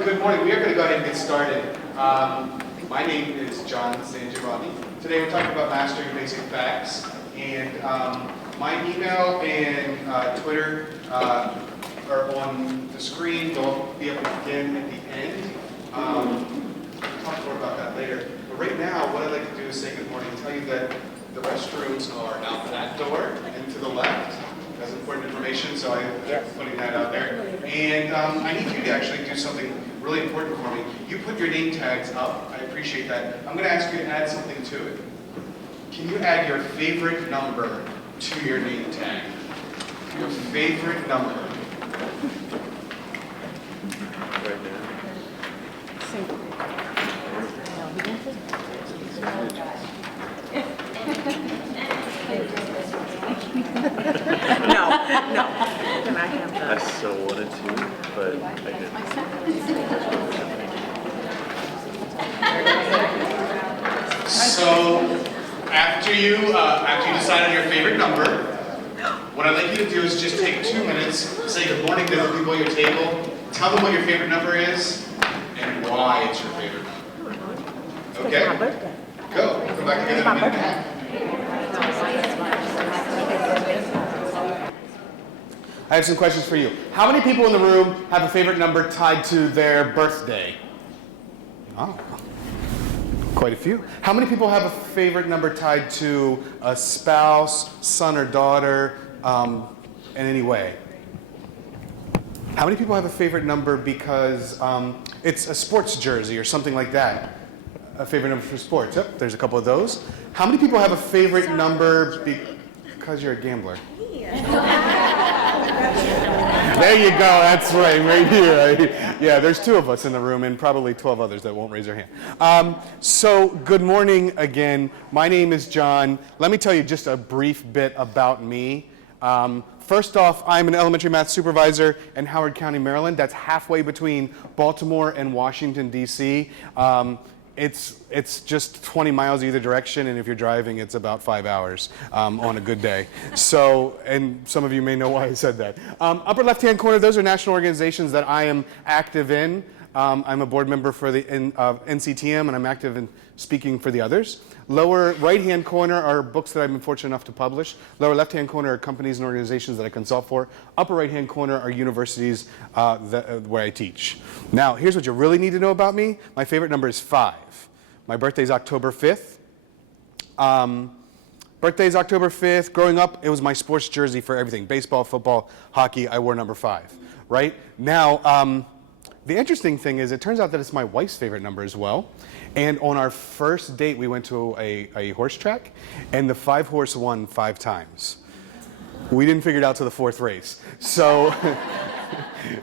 Good morning. We are going to go ahead and get started. My name is John Sangiovanni. Today we're talking about mastering basic facts, and my email and Twitter are on the screen. They'll be up again at the end. We'll talk more about that later. But right now, what I'd like to do is say good morning and tell you that the restrooms are out that door and to the left. That's important information, so I'm putting that out there. And I need you to actually do something really important for me. You put your name tags up. I appreciate that. I'm going to ask you to add something to it. Can you add your favorite number to your name tag? Your favorite number. Right now. No. Can I have I that? so wanted to, but I didn't. So after you decide on your favorite number, what I'd like you to do is just take 2 minutes, say good morning to the people at your table, tell them what your favorite number is, and why it's your favorite number. Okay? My birthday. Go. We'll come back together in a minute and a half. I have some questions for you. How many people in the room have a favorite number tied to their birthday? Oh, quite a few. How many people have a favorite number tied to a spouse, son or daughter, in any way? How many people have a favorite number because it's a sports jersey or something like that? A favorite number for sports? Yep, there's a couple of those. How many people have a favorite number because you're a gambler? There you go, that's right here. Yeah, there's 2 of us in the room and probably 12 others that won't raise their hand. So, good morning again. My name is John. Let me tell you just a brief bit about me. First off, I'm an elementary math supervisor in Howard County, Maryland. That's halfway between Baltimore and Washington, D.C. It's just 20 miles either direction, and if you're driving, it's about 5 hours on a good day. So, and some of you may know why I said that. Upper left-hand corner, those are national organizations that I am active in. I'm a board member for the NCTM, and I'm active in speaking for the others. Lower right-hand corner are books that I've been fortunate enough to publish. Lower left-hand corner are companies and organizations that I consult for. Upper right-hand corner are universities where I teach. Now, here's what you really need to know about me. My favorite number is 5. My birthday is October 5th. Birthday is October 5th. Growing up, it was my sports jersey for everything. Baseball, football, hockey, I wore number 5, right? Now, the interesting thing is it turns out that it's my wife's favorite number as well. And on our first date, we went to a horse track, and the 5 horse won 5 times. We didn't figure it out till the 4th race. So,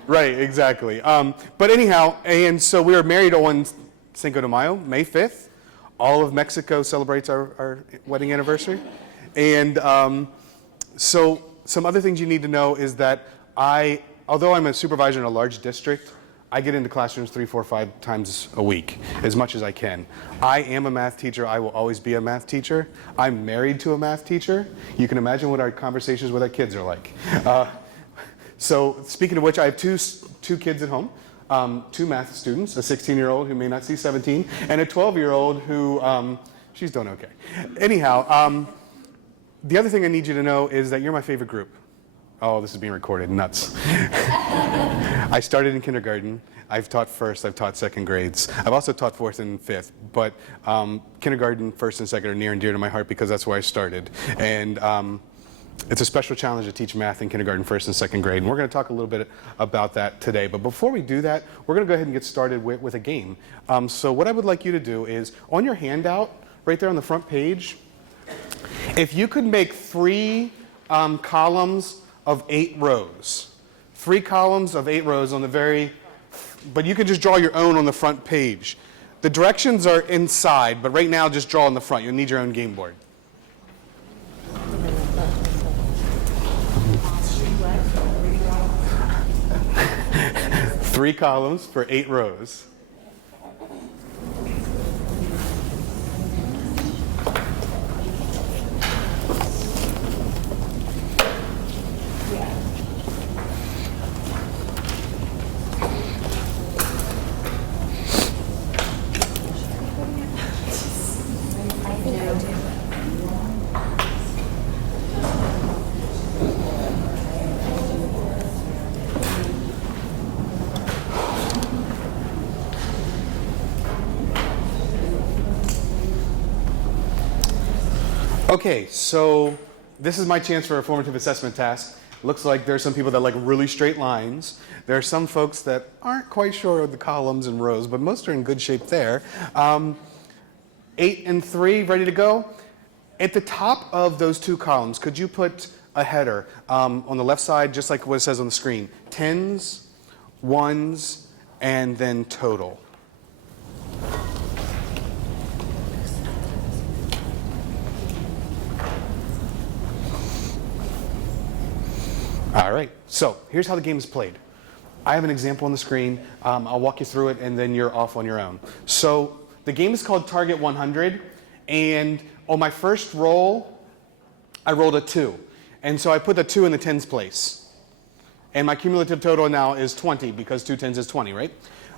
right, exactly. But anyhow, and so we were married on Cinco de Mayo, May 5th. All of Mexico celebrates our wedding anniversary. And so some other things you need to know is that although I'm a supervisor in a large district, I get into classrooms 3, 4, 5 times a week, as much as I can. I am a math teacher. I will always be a math teacher. I'm married to a math teacher. You can imagine what our conversations with our kids are like. So speaking of which, I have two kids at home, 2 math students, a 16-year-old who may not see 17, and a 12-year-old who, she's doing okay. Anyhow, the other thing I need you to know is that you're my favorite group. Oh, this is being recorded, nuts. I started in kindergarten. I've taught 1st, I've taught 2nd grades. I've also taught 4th and 5th, but kindergarten, 1st and 2nd are near and dear to my heart because that's where I started. And it's a special challenge to teach math in kindergarten, 1st and 2nd grade, and we're going to talk a little bit about that today. But before we do that, we're going to go ahead and get started with a game. So what I would like you to do is, on your handout, right there on the front page, if you could make 3 columns of 8 rows. 3 columns of 8 rows on the but you can just draw your own on the front page. The directions are inside, but right now just draw on the front. You'll need your own game board. Three columns for 8 rows. Okay, so this is my chance for a formative assessment task. Looks like there's some people that like really straight lines. There are some folks that aren't quite sure of the columns and rows, but most are in good shape there. 8 and 3, ready to go? At the top of those two columns, could you put a header on the left side, just like what it says on the screen? Tens, ones, and then total. All right, so here's how the game is played. I have an example on the screen. I'll walk you through it, and then you're off on your own. So the game is called Target 100, and on my first roll, I rolled a 2. And so I put the 2 in the tens place. And my cumulative total now is 20, because 2 tens is 20, right?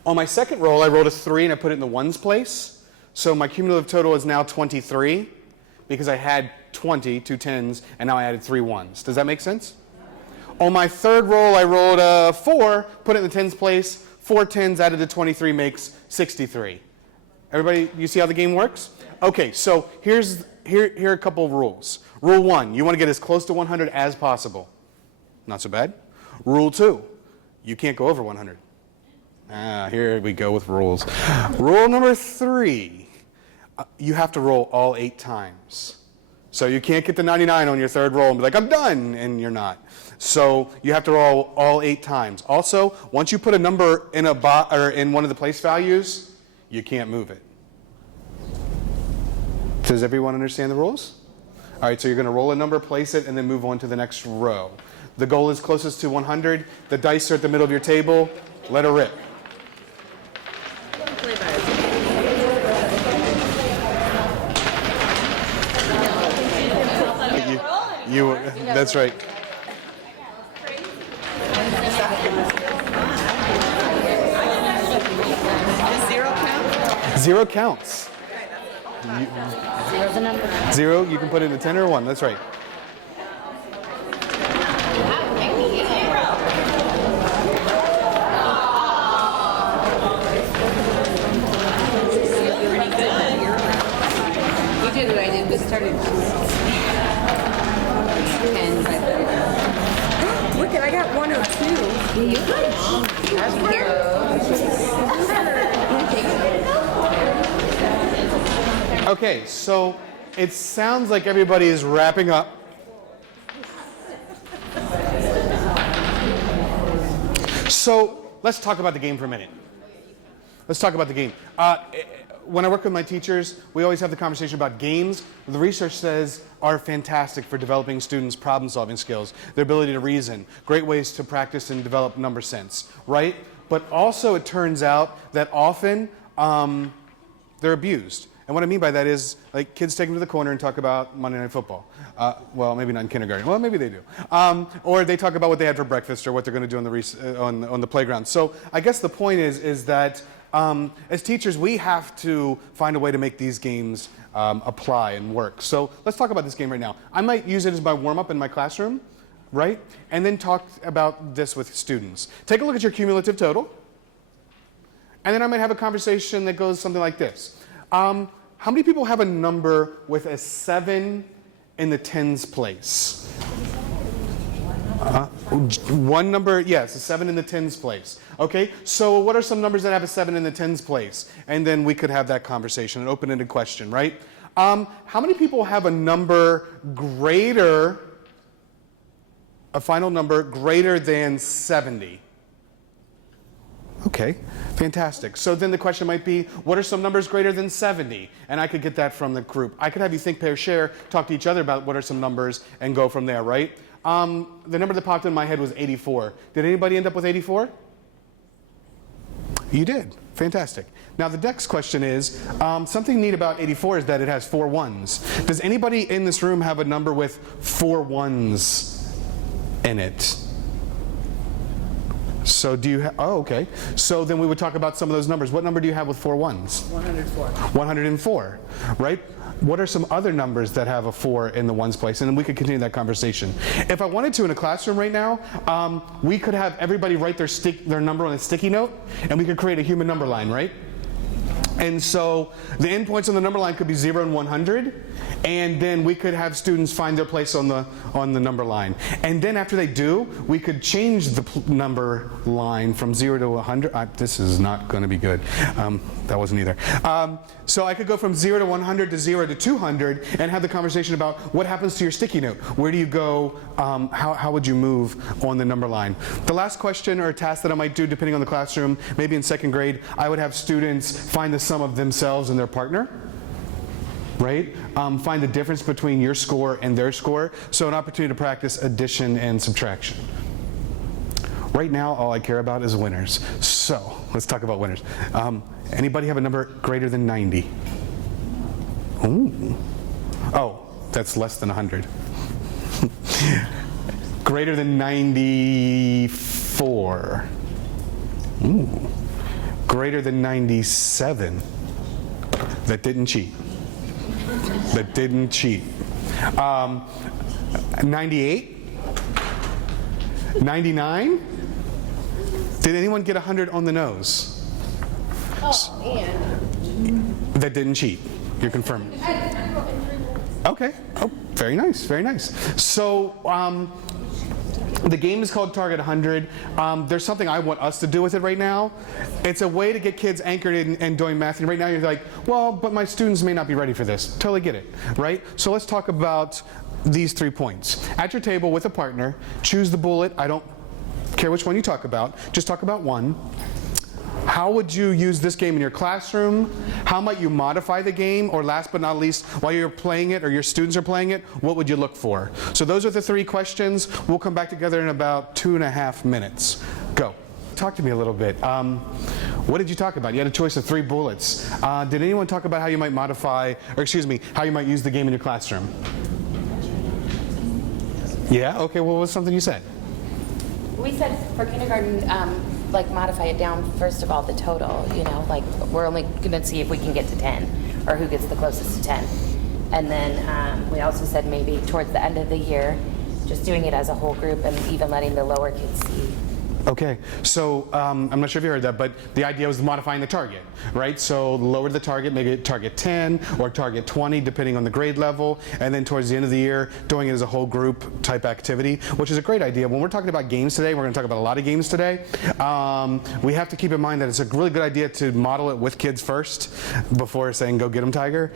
On my second roll, I rolled a 3, and I put it in the ones place. So my cumulative total is now 23, because I had 20, 2 tens, and now I added 3 ones. Does that make sense? On my third roll, I rolled a 4, put it in the tens place. 4 tens added to 23 makes 63. Everybody, you see how the game works? Okay, so here are a couple of rules. Rule 1, you want to get as close to 100 as possible. Not so bad. Rule 2, you can't go over 100. Here we go with rules. Rule number 3, you have to roll all 8 times. So you can't get to 99 on your third roll and be like, I'm done, and you're not. So you have to roll all 8 times. Also, once you put a number in in one of the place values, you can't move it. Does everyone understand the rules? All right, so you're going to roll a number, place it, and then move on to the next row. The goal is closest to 100. The dice are at the middle of your table. Let her rip. That's right. Zero counts. Zero's a number. 0, you can put it in a 10 or a 1. That's right. You did what I did. We started. And Look at, I got 102. you good? Okay, so it sounds like everybody is wrapping up. So let's talk about the game for a minute. Let's talk about the game. When I work with my teachers, we always have the conversation about games. The research says are fantastic for developing students' problem-solving skills, their ability to reason, great ways to practice and develop number sense, right? But also it turns out that often they're abused. And what I mean by that is, like, kids take them to the corner and talk about Monday Night Football. Well, maybe not in kindergarten. Well, maybe they do. Or they talk about what they had for breakfast or what they're going to do on the playground. So I guess the point is that as teachers, we have to find a way to make these games apply and work. So let's talk about this game right now. I might use it as my warm-up in my classroom, right? And then talk about this with students. Take a look at your cumulative total. And then I might have a conversation that goes something like this. How many people have a number with a 7 in the tens place? One number, yes, a 7 in the tens place. Okay, so what are some numbers that have a 7 in the tens place? And then we could have that conversation, an open-ended question, right? How many people have a number greater, a final number greater than 70? Okay, fantastic. So then the question might be, what are some numbers greater than 70? And I could get that from the group. I could have you think, pair, share, talk to each other about what are some numbers, and go from there, right? The number that popped in my head was 84. Did anybody end up with 84? You did. Fantastic. Now the next question is, something neat about 84 is that it has 4 ones. Does anybody in this room have a number with 4 ones in it? So do you oh, okay. So then we would talk about some of those numbers. What number do you have with 4 ones? 104. 104, right? What are some other numbers that have a 4 in the ones place? And then we could continue that conversation. If I wanted to in a classroom right now, we could have everybody write their number on a sticky note, and we could create a human number line, right? And so the endpoints on the number line could be 0 and 100, and then we could have students find their place on the number line. And then after they do, we could change the number line from 0 to 100. This is not going to be good. That wasn't either. So I could go from 0 to 100 to 0 to 200 and have the conversation about what happens to your sticky note. Where do you go? How would you move on the number line? The last question or task that I might do, depending on the classroom, maybe in 2nd grade, I would have students find the sum of themselves and their partner. Right? Find the difference between your score and their score. So an opportunity to practice addition and subtraction. Right now, all I care about is winners. So let's talk about winners. Anybody have a number greater than 90? Ooh. Oh, that's less than 100. Greater than 94. Ooh. Greater than 97. That didn't cheat. That didn't cheat. 98? 99? Did anyone get 100 on the nose? Oh, and That didn't cheat. You're confirmed. Okay. Oh, very nice. Very nice. So the game is called Target 100. There's something I want us to do with it right now. It's a way to get kids anchored in doing math. And right now you're like, well, but my students may not be ready for this. Totally get it, right? So let's talk about these 3 points. At your table with a partner, choose the bullet. I don't care which one you talk about. Just talk about one. How would you use this game in your classroom? How might you modify the game? Or last but not least, while you're playing it or your students are playing it, what would you look for? So those are the 3 questions. We'll come back together in about 2.5 minutes. Go. Talk to me a little bit. What did you talk about? You had a choice of 3 bullets. Did anyone talk about how you might modify, or excuse me, how you might use the game in your classroom? Yeah? Okay, well, what was something you said? we said for kindergarten, like modify it down, first of all, the total, you know, like we're only gonna see if we can get to 10 or who gets the closest to 10. And then we also said maybe towards the end of the year, just doing it as a whole group and even letting the lower kids see. Okay, so I'm not sure if you heard that, but the idea was modifying the target, right? So lower the target, make it target 10 or target 20, depending on the grade level, and then towards the end of the year, doing it as a whole group type activity, which is a great idea. When we're talking about games today, we're going to talk about a lot of games today. We have to keep in mind that it's a really good idea to model it with kids first before saying, go get them, Tiger,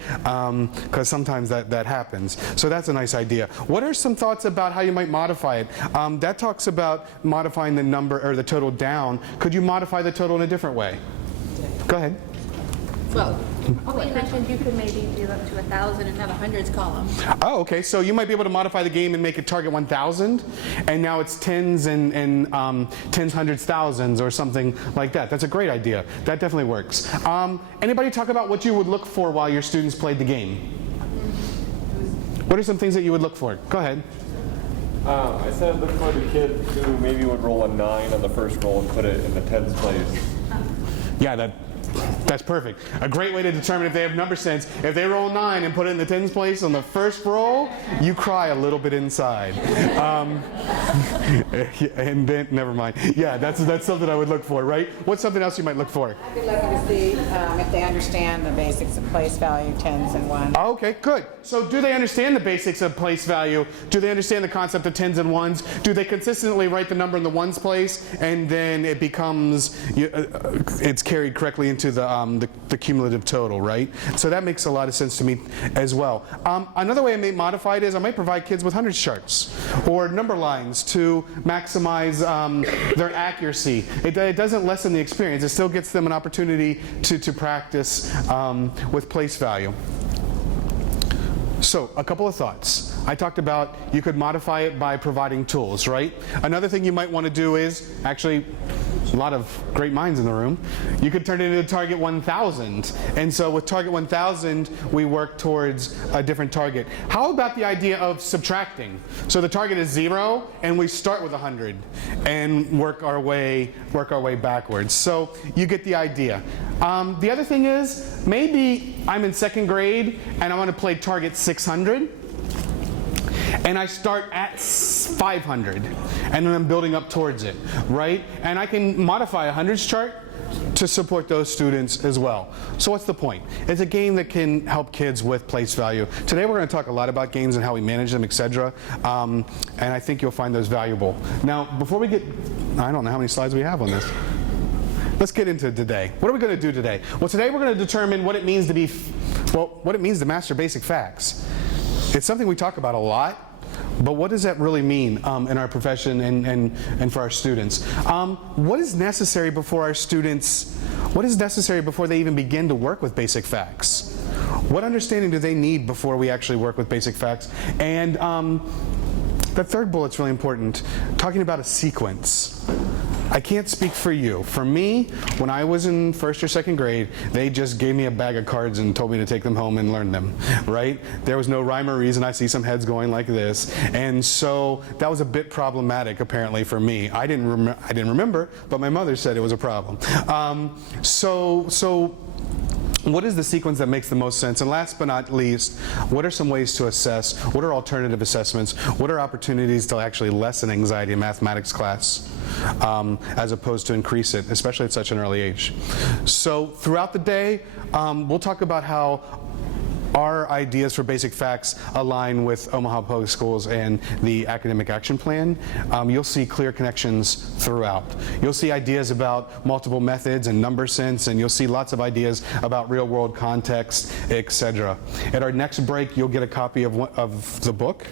because sometimes that happens. So that's a nice idea. What are some thoughts about how you might modify it? That talks about modifying the number or the total down. Could you modify the total in a different way? Go ahead. Well, you mentioned you could maybe do up to 1,000 and have a hundreds column. Oh, okay. So you might be able to modify the game and make it target 1,000, and now it's tens and tens, hundreds, thousands, or something like that. That's a great idea. That definitely works. Anybody talk about what you would look for while your students played the game? What are some things that you would look for? Go ahead. I said look for the kid who maybe would roll a 9 on the first roll and put it in the tens place. Yeah, that's perfect. A great way to determine if they have number sense. If they roll 9 and put it in the tens place on the first roll, you cry a little bit inside. And then, never mind. Yeah, that's something I would look for, right? What's something else you might look for? I'd be looking to see if they understand the basics of place value, tens and ones. Okay, good. So do they understand the basics of place value? Do they understand the concept of tens and ones? Do they consistently write the number in the ones place and then it becomes, it's carried correctly into the cumulative total, right? So that makes a lot of sense to me as well. Another way I may modify it is I might provide kids with hundreds charts or number lines to maximize their accuracy. It doesn't lessen the experience. It still gets them an opportunity to practice with place value. So, a couple of thoughts. I talked about you could modify it by providing tools, right? Another thing you might want to do is actually a lot of great minds in the room. You could turn it into target 1,000. And so with target 1,000, we work towards a different target. How about the idea of subtracting? So the target is 0, and we start with 100 and work our way backwards. So you get the idea. The other thing is, maybe I'm in 2nd grade and I want to play target 600. And I start at 500, and then I'm building up towards it, right? And I can modify a hundreds chart to support those students as well. So what's the point? It's a game that can help kids with place value. Today we're going to talk a lot about games and how we manage them, etc. And I think you'll find those valuable. Now, before we get, I don't know how many slides we have on this. Let's get into today. What are we going to do today? Well, today we're going to determine what it means to what it means to master basic facts. It's something we talk about a lot, but what does that really mean in our profession and for our students? What is necessary before our students, what is necessary before they even begin to work with basic facts? What understanding do they need before we actually work with basic facts? And the third bullet's really important, talking about a sequence. I can't speak for you. For me, when I was in 1st or 2nd grade, they just gave me a bag of cards and told me to take them home and learn them, right? There was no rhyme or reason. I see some heads going like this. And so that was a bit problematic, apparently, for me. I didn't remember, but my mother said it was a problem. So what is the sequence that makes the most sense? And last but not least, what are some ways to assess? What are alternative assessments? What are opportunities to actually lessen anxiety in mathematics class as opposed to increase it, especially at such an early age? So throughout the day, we'll talk about how our ideas for basic facts align with Omaha Public Schools and the Academic Action Plan. You'll see clear connections throughout. You'll see ideas about multiple methods and number sense, and you'll see lots of ideas about real-world context, etc. At our next break, you'll get a copy of the book.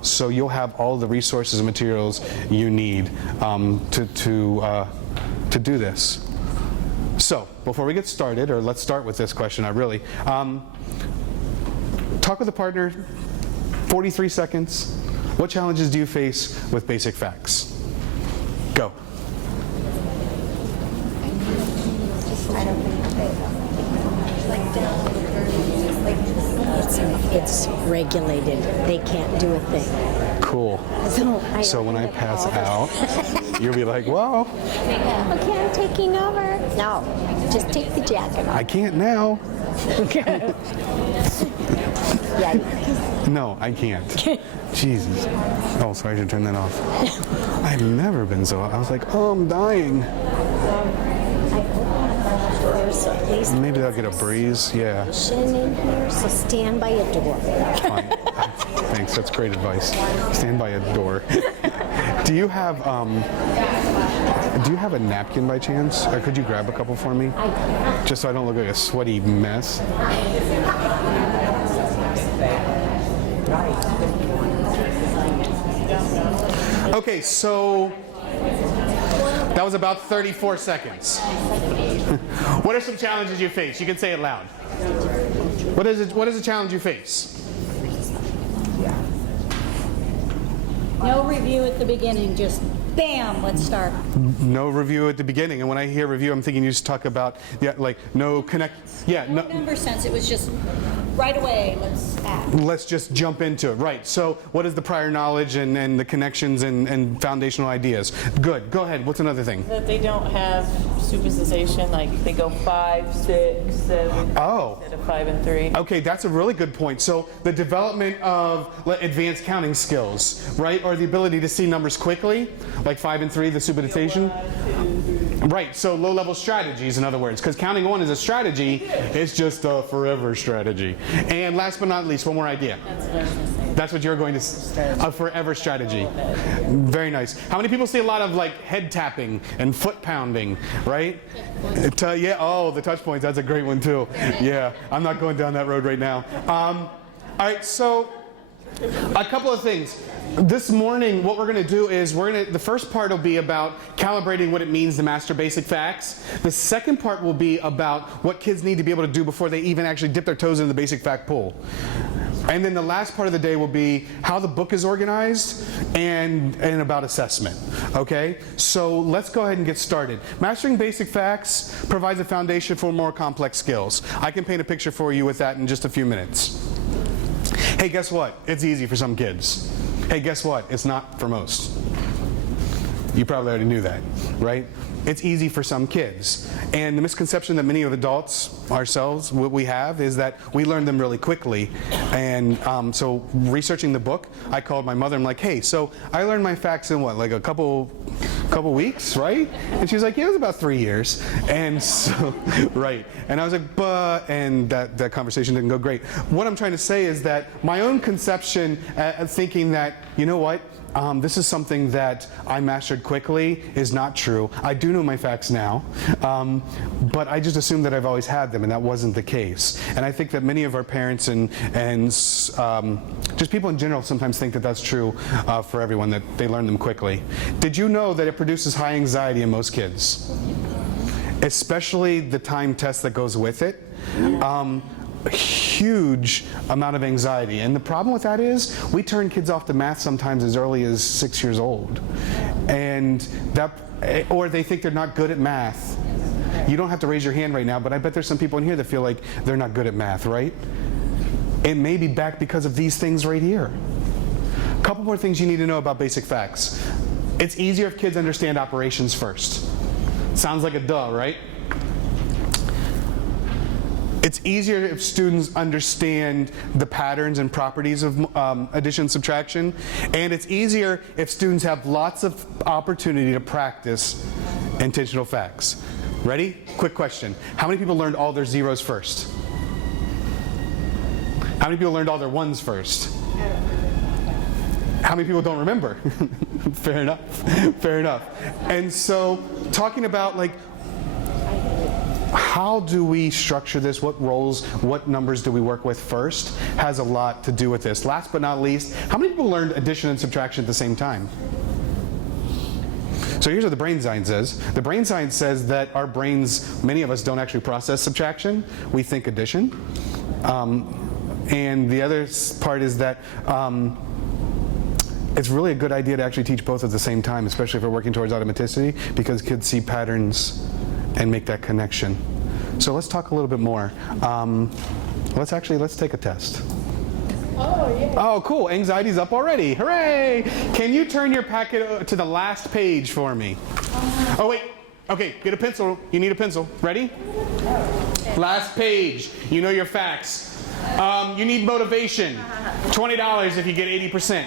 So you'll have all the resources and materials you need to do this. So, before we get started, or let's start with this question, talk with a partner, 43 seconds. What challenges do you face with basic facts? Go. It's regulated. They can't do a thing. Cool. So when I pass out, you'll be like, whoa. Okay, I'm taking over. No, just take the jacket off. I can't now. Yeah. No, I can't. Jesus. Oh, sorry, I should turn that off. I've never been so, I was like, oh, I'm dying. So at least Maybe I'll get a breeze, yeah. in here, so stand by a door. Fine. Thanks, that's great advice. Stand by a door. Do you have a napkin by chance? Or could you grab a couple for me? Just so I don't look like a sweaty mess. Okay, so that was about 34 seconds. What are some challenges you face? You can say it loud. What is a challenge you face? No review at the beginning, just bam, let's start. No review at the beginning, and when I hear review, I'm thinking you just talk about no connect. Yeah, no Number sense, it was just right away, let's act. Let's just jump into it. Right. So, what is the prior knowledge and the connections and foundational ideas? Good. Go ahead. What's another thing? That they don't have supersession, like they go 5, 6, 7 Oh. instead of 5 and 3. Okay, that's a really good point. So the development of advanced counting skills, right, or the ability to see numbers quickly, like 5 and 3, the supersession. Right. So low-level strategies, in other words, because counting 1 is a strategy, it's just a forever strategy. And last but not least, one more idea. That's what you're going to a forever strategy. Very nice. How many people see a lot of head tapping and foot pounding, right? Yeah. Oh, the touch points. That's a great one too. Yeah. I'm not going down that road right now. All right. So a couple of things. This morning, what we're going to do is the first part will be about calibrating what it means to master basic facts. The second part will be about what kids need to be able to do before they even actually dip their toes in the basic fact pool. And then the last part of the day will be how the book is organized and about assessment, okay? So let's go ahead and get started. Mastering basic facts provides a foundation for more complex skills. I can paint a picture for you with that in just a few minutes. Hey, guess what? It's easy for some kids. Hey, guess what? It's not for most. You probably already knew that, right? It's easy for some kids. And the misconception that many of adults, ourselves, what we have is that we learn them really quickly. And so researching the book, I called my mother and I'm like, hey, so I learned my facts in what, like a couple weeks, right? And she was like, yeah, it was about 3 years. And so, right. And I was like, but, and that conversation didn't go great. What I'm trying to say is that my own conception, thinking that, you know what, this is something that I mastered quickly is not true. I do know my facts now, but I just assumed that I've always had them, and that wasn't the case. And I think that many of our parents and just people in general sometimes think that that's true for everyone, that they learn them quickly. Did you know that it produces high anxiety in most kids? Especially the time test that goes with it. Huge amount of anxiety, and the problem with that is we turn kids off to math sometimes as early as 6 years old, and or they think they're not good at math. You don't have to raise your hand right now, but I bet there's some people in here that feel like they're not good at math, right? It may be back because of these things right here. A couple more things you need to know about basic facts. It's easier if kids understand operations first. Sounds like a duh, right? It's easier if students understand the patterns and properties of addition and subtraction. And it's easier if students have lots of opportunity to practice intentional facts. Ready? Quick question. How many people learned all their zeros first? How many people learned all their ones first? How many people don't remember? Fair enough. Fair enough. And so talking about like, how do we structure this? What roles, what numbers do we work with first? Has a lot to do with this. Last but not least, how many people learned addition and subtraction at the same time? So here's what the brain science says. The brain science says that our brains, many of us don't actually process subtraction. We think addition. And the other part is that it's really a good idea to actually teach both at the same time, especially if we're working towards automaticity, because kids see patterns and make that connection. So let's talk a little bit more. Let's take a test. Oh, yeah. Oh, cool. Anxiety's up already. Hooray! Can you turn your packet to the last page for me? Oh, wait. Okay, get a pencil. You need a pencil. Ready? Last page. You know your facts. You need motivation. $20 if you get 80%.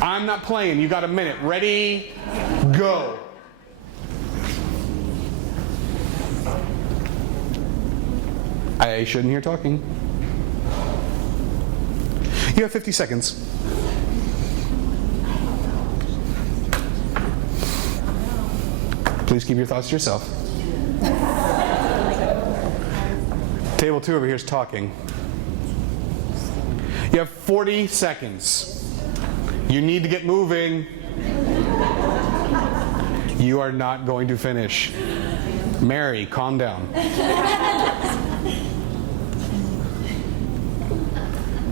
I'm not playing. You got a minute. Ready? Go. I shouldn't hear talking. You have 50 seconds. Please keep your thoughts to yourself. Table 2 over here is talking. You have 40 seconds. You need to get moving. You are not going to finish. Mary, calm down.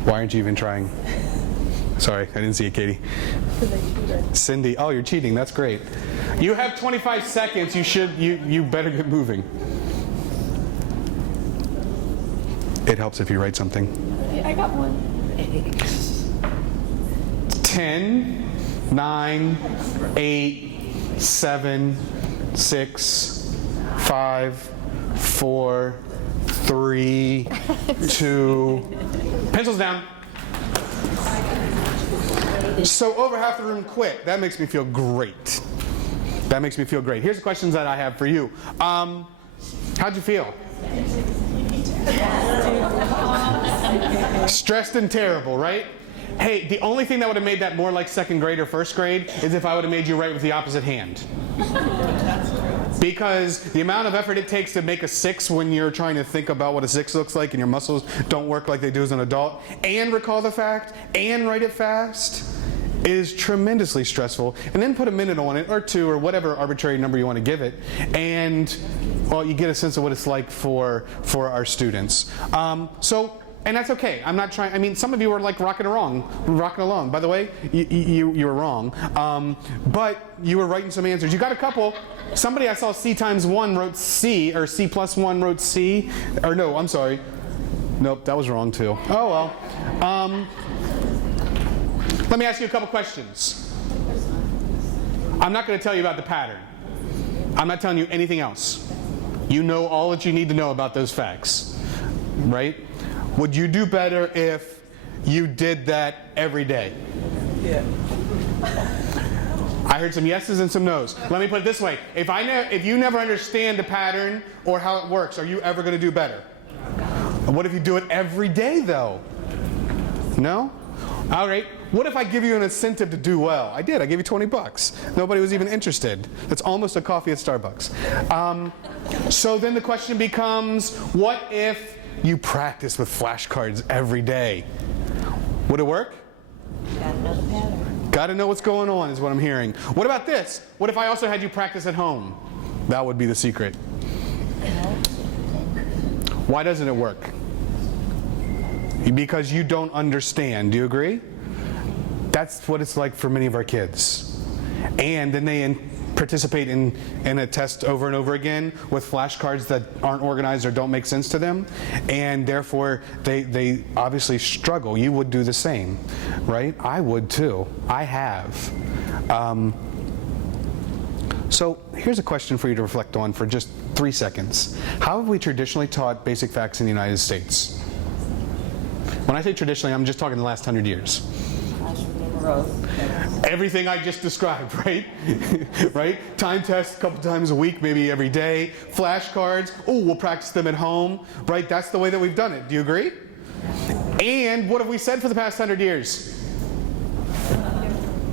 Why aren't you even trying? Sorry, I didn't see it, Katie. Cindy, oh, you're cheating. That's great. You have 25 seconds. You better get moving. It helps if you write something. I got one. 10, 9, 8, 7, 6, 5, 4, 3, 2. Pencils down. So over half the room quit. That makes me feel great. That makes me feel great. Here's the questions that I have for you. How'd you feel? Stressed and terrible, right? Hey, the only thing that would have made that more like second grade or first grade is if I would have made you write with the opposite hand. Because the amount of effort it takes to make a 6 when you're trying to think about what a 6 looks like and your muscles don't work like they do as an adult, and recall the fact, and write it fast, is tremendously stressful. And then put a minute on it, or 2, or whatever arbitrary number you want to give it, and well, you get a sense of what it's like for our students. So And that's okay. I'm not trying, I mean, some of you are like rocking along. By the way, you were wrong. But you were writing some answers. You got a couple. Somebody I saw C times 1 wrote C, or C plus 1 wrote C. Or no, I'm sorry. Nope, that was wrong too. Oh well. Let me ask you a couple questions. I'm not going to tell you about the pattern. I'm not telling you anything else. You know all that you need to know about those facts, right? Would you do better if you did that every day? Yeah. I heard some yeses and some nos. Let me put it this way. If you never understand the pattern or how it works, are you ever going to do better? What if you do it every day, though? No? All right. What if I give you an incentive to do well? I did. I gave you $20. Nobody was even interested. That's almost a coffee at Starbucks. So then the question becomes, what if you practice with flashcards every day? Would it work? Gotta know the pattern. Got to know what's going on is what I'm hearing. What about this? What if I also had you practice at home? That would be the secret. Why doesn't it work? Because you don't understand. Do you agree? That's what it's like for many of our kids. And then they participate in a test over and over again with flashcards that aren't organized or don't make sense to them. And therefore, they obviously struggle. You would do the same, right? I would too. I have. So here's a question for you to reflect on for just 3 seconds. How have we traditionally taught basic facts in the United States? When I say traditionally, I'm just talking the last 100 years. Everything I just described, right? Right? Time tests a couple times a week, maybe every day. Flashcards, oh, we'll practice them at home, right? That's the way that we've done it. Do you agree? And what have we said for the past 100 years?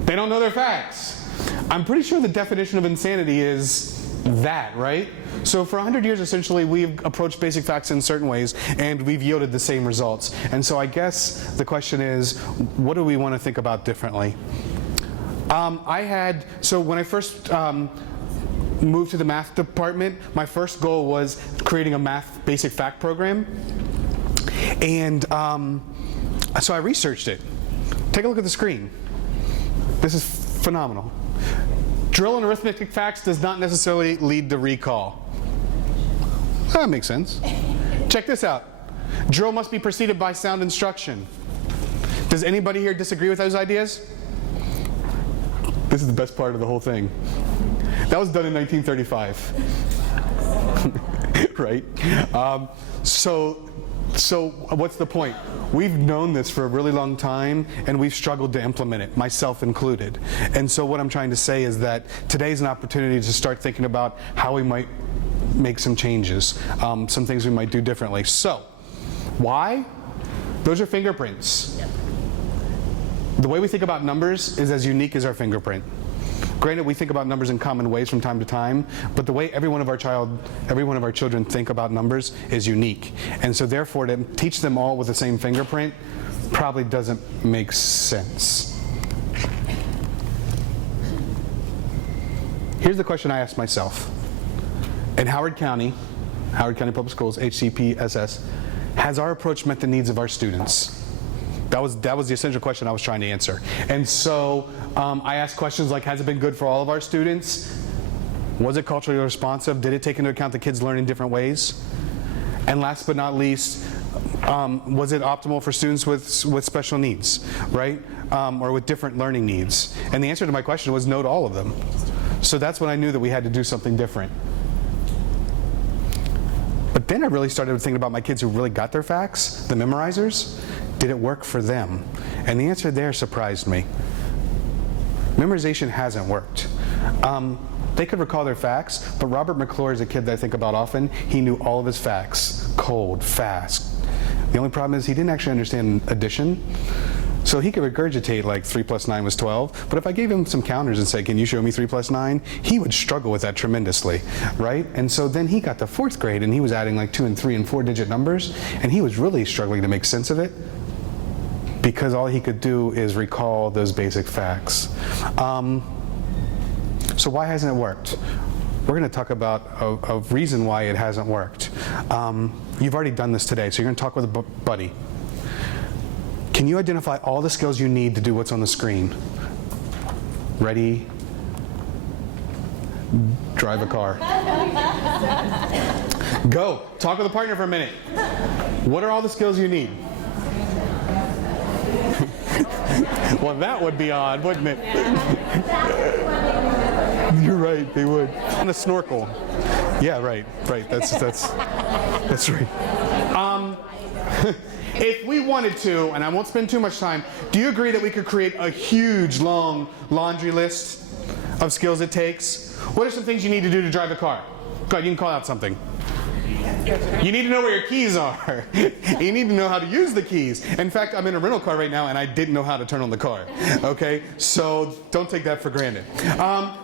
They don't know their facts. I'm pretty sure the definition of insanity is that, right? So for 100 years, essentially, we've approached basic facts in certain ways, and we've yielded the same results. And so I guess the question is, what do we want to think about differently? So when I first moved to the math department, my first goal was creating a math basic fact program. And so I researched it. Take a look at the screen. This is phenomenal. Drill and arithmetic facts does not necessarily lead to recall. That makes sense. Check this out. Drill must be preceded by sound instruction. Does anybody here disagree with those ideas? This is the best part of the whole thing. That was done in 1935. Right? So what's the point? We've known this for a really long time, and we've struggled to implement it, myself included. And so what I'm trying to say is that today's an opportunity to start thinking about how we might make some changes, some things we might do differently. So, why? Those are fingerprints. The way we think about numbers is as unique as our fingerprint. Granted, we think about numbers in common ways from time to time, but the way every one of our children think about numbers is unique. And so therefore, to teach them all with the same fingerprint probably doesn't make sense. Here's the question I asked myself. In Howard County Public Schools, HCPSS, has our approach met the needs of our students? That was the essential question I was trying to answer. And so I asked questions like, has it been good for all of our students? Was it culturally responsive? Did it take into account the kids learn in different ways? And last but not least, was it optimal for students with special needs, right? Or with different learning needs? And the answer to my question was no to all of them. So that's when I knew that we had to do something different. But then I really started thinking about my kids who really got their facts, the memorizers. Did it work for them? And the answer there surprised me. Memorization hasn't worked. They could recall their facts, but Robert McClure is a kid that I think about often. He knew all of his facts, cold, fast. The only problem is he didn't actually understand addition. So he could regurgitate like 3 plus 9 was 12, but if I gave him some counters and said, can you show me 3 plus 9? He would struggle with that tremendously, right? And so then he got to 4th grade and he was adding like 2 and 3 and 4 digit numbers, and he was really struggling to make sense of it because all he could do is recall those basic facts. So why hasn't it worked? We're going to talk about a reason why it hasn't worked. You've already done this today, so you're going to talk with a buddy. Can you identify all the skills you need to do what's on the screen? Ready? Drive a car. Go. Talk with a partner for a minute. What are all the skills you need? Well, that would be odd, wouldn't it? You're right, they would. And a snorkel. Yeah, right. That's right. If we wanted to, and I won't spend too much time, do you agree that we could create a huge, long laundry list of skills it takes? What are some things you need to do to drive a car? Go ahead, you can call out something. You need to know where your keys are. You need to know how to use the keys. In fact, I'm in a rental car right now and I didn't know how to turn on the car. Okay? So don't take that for granted.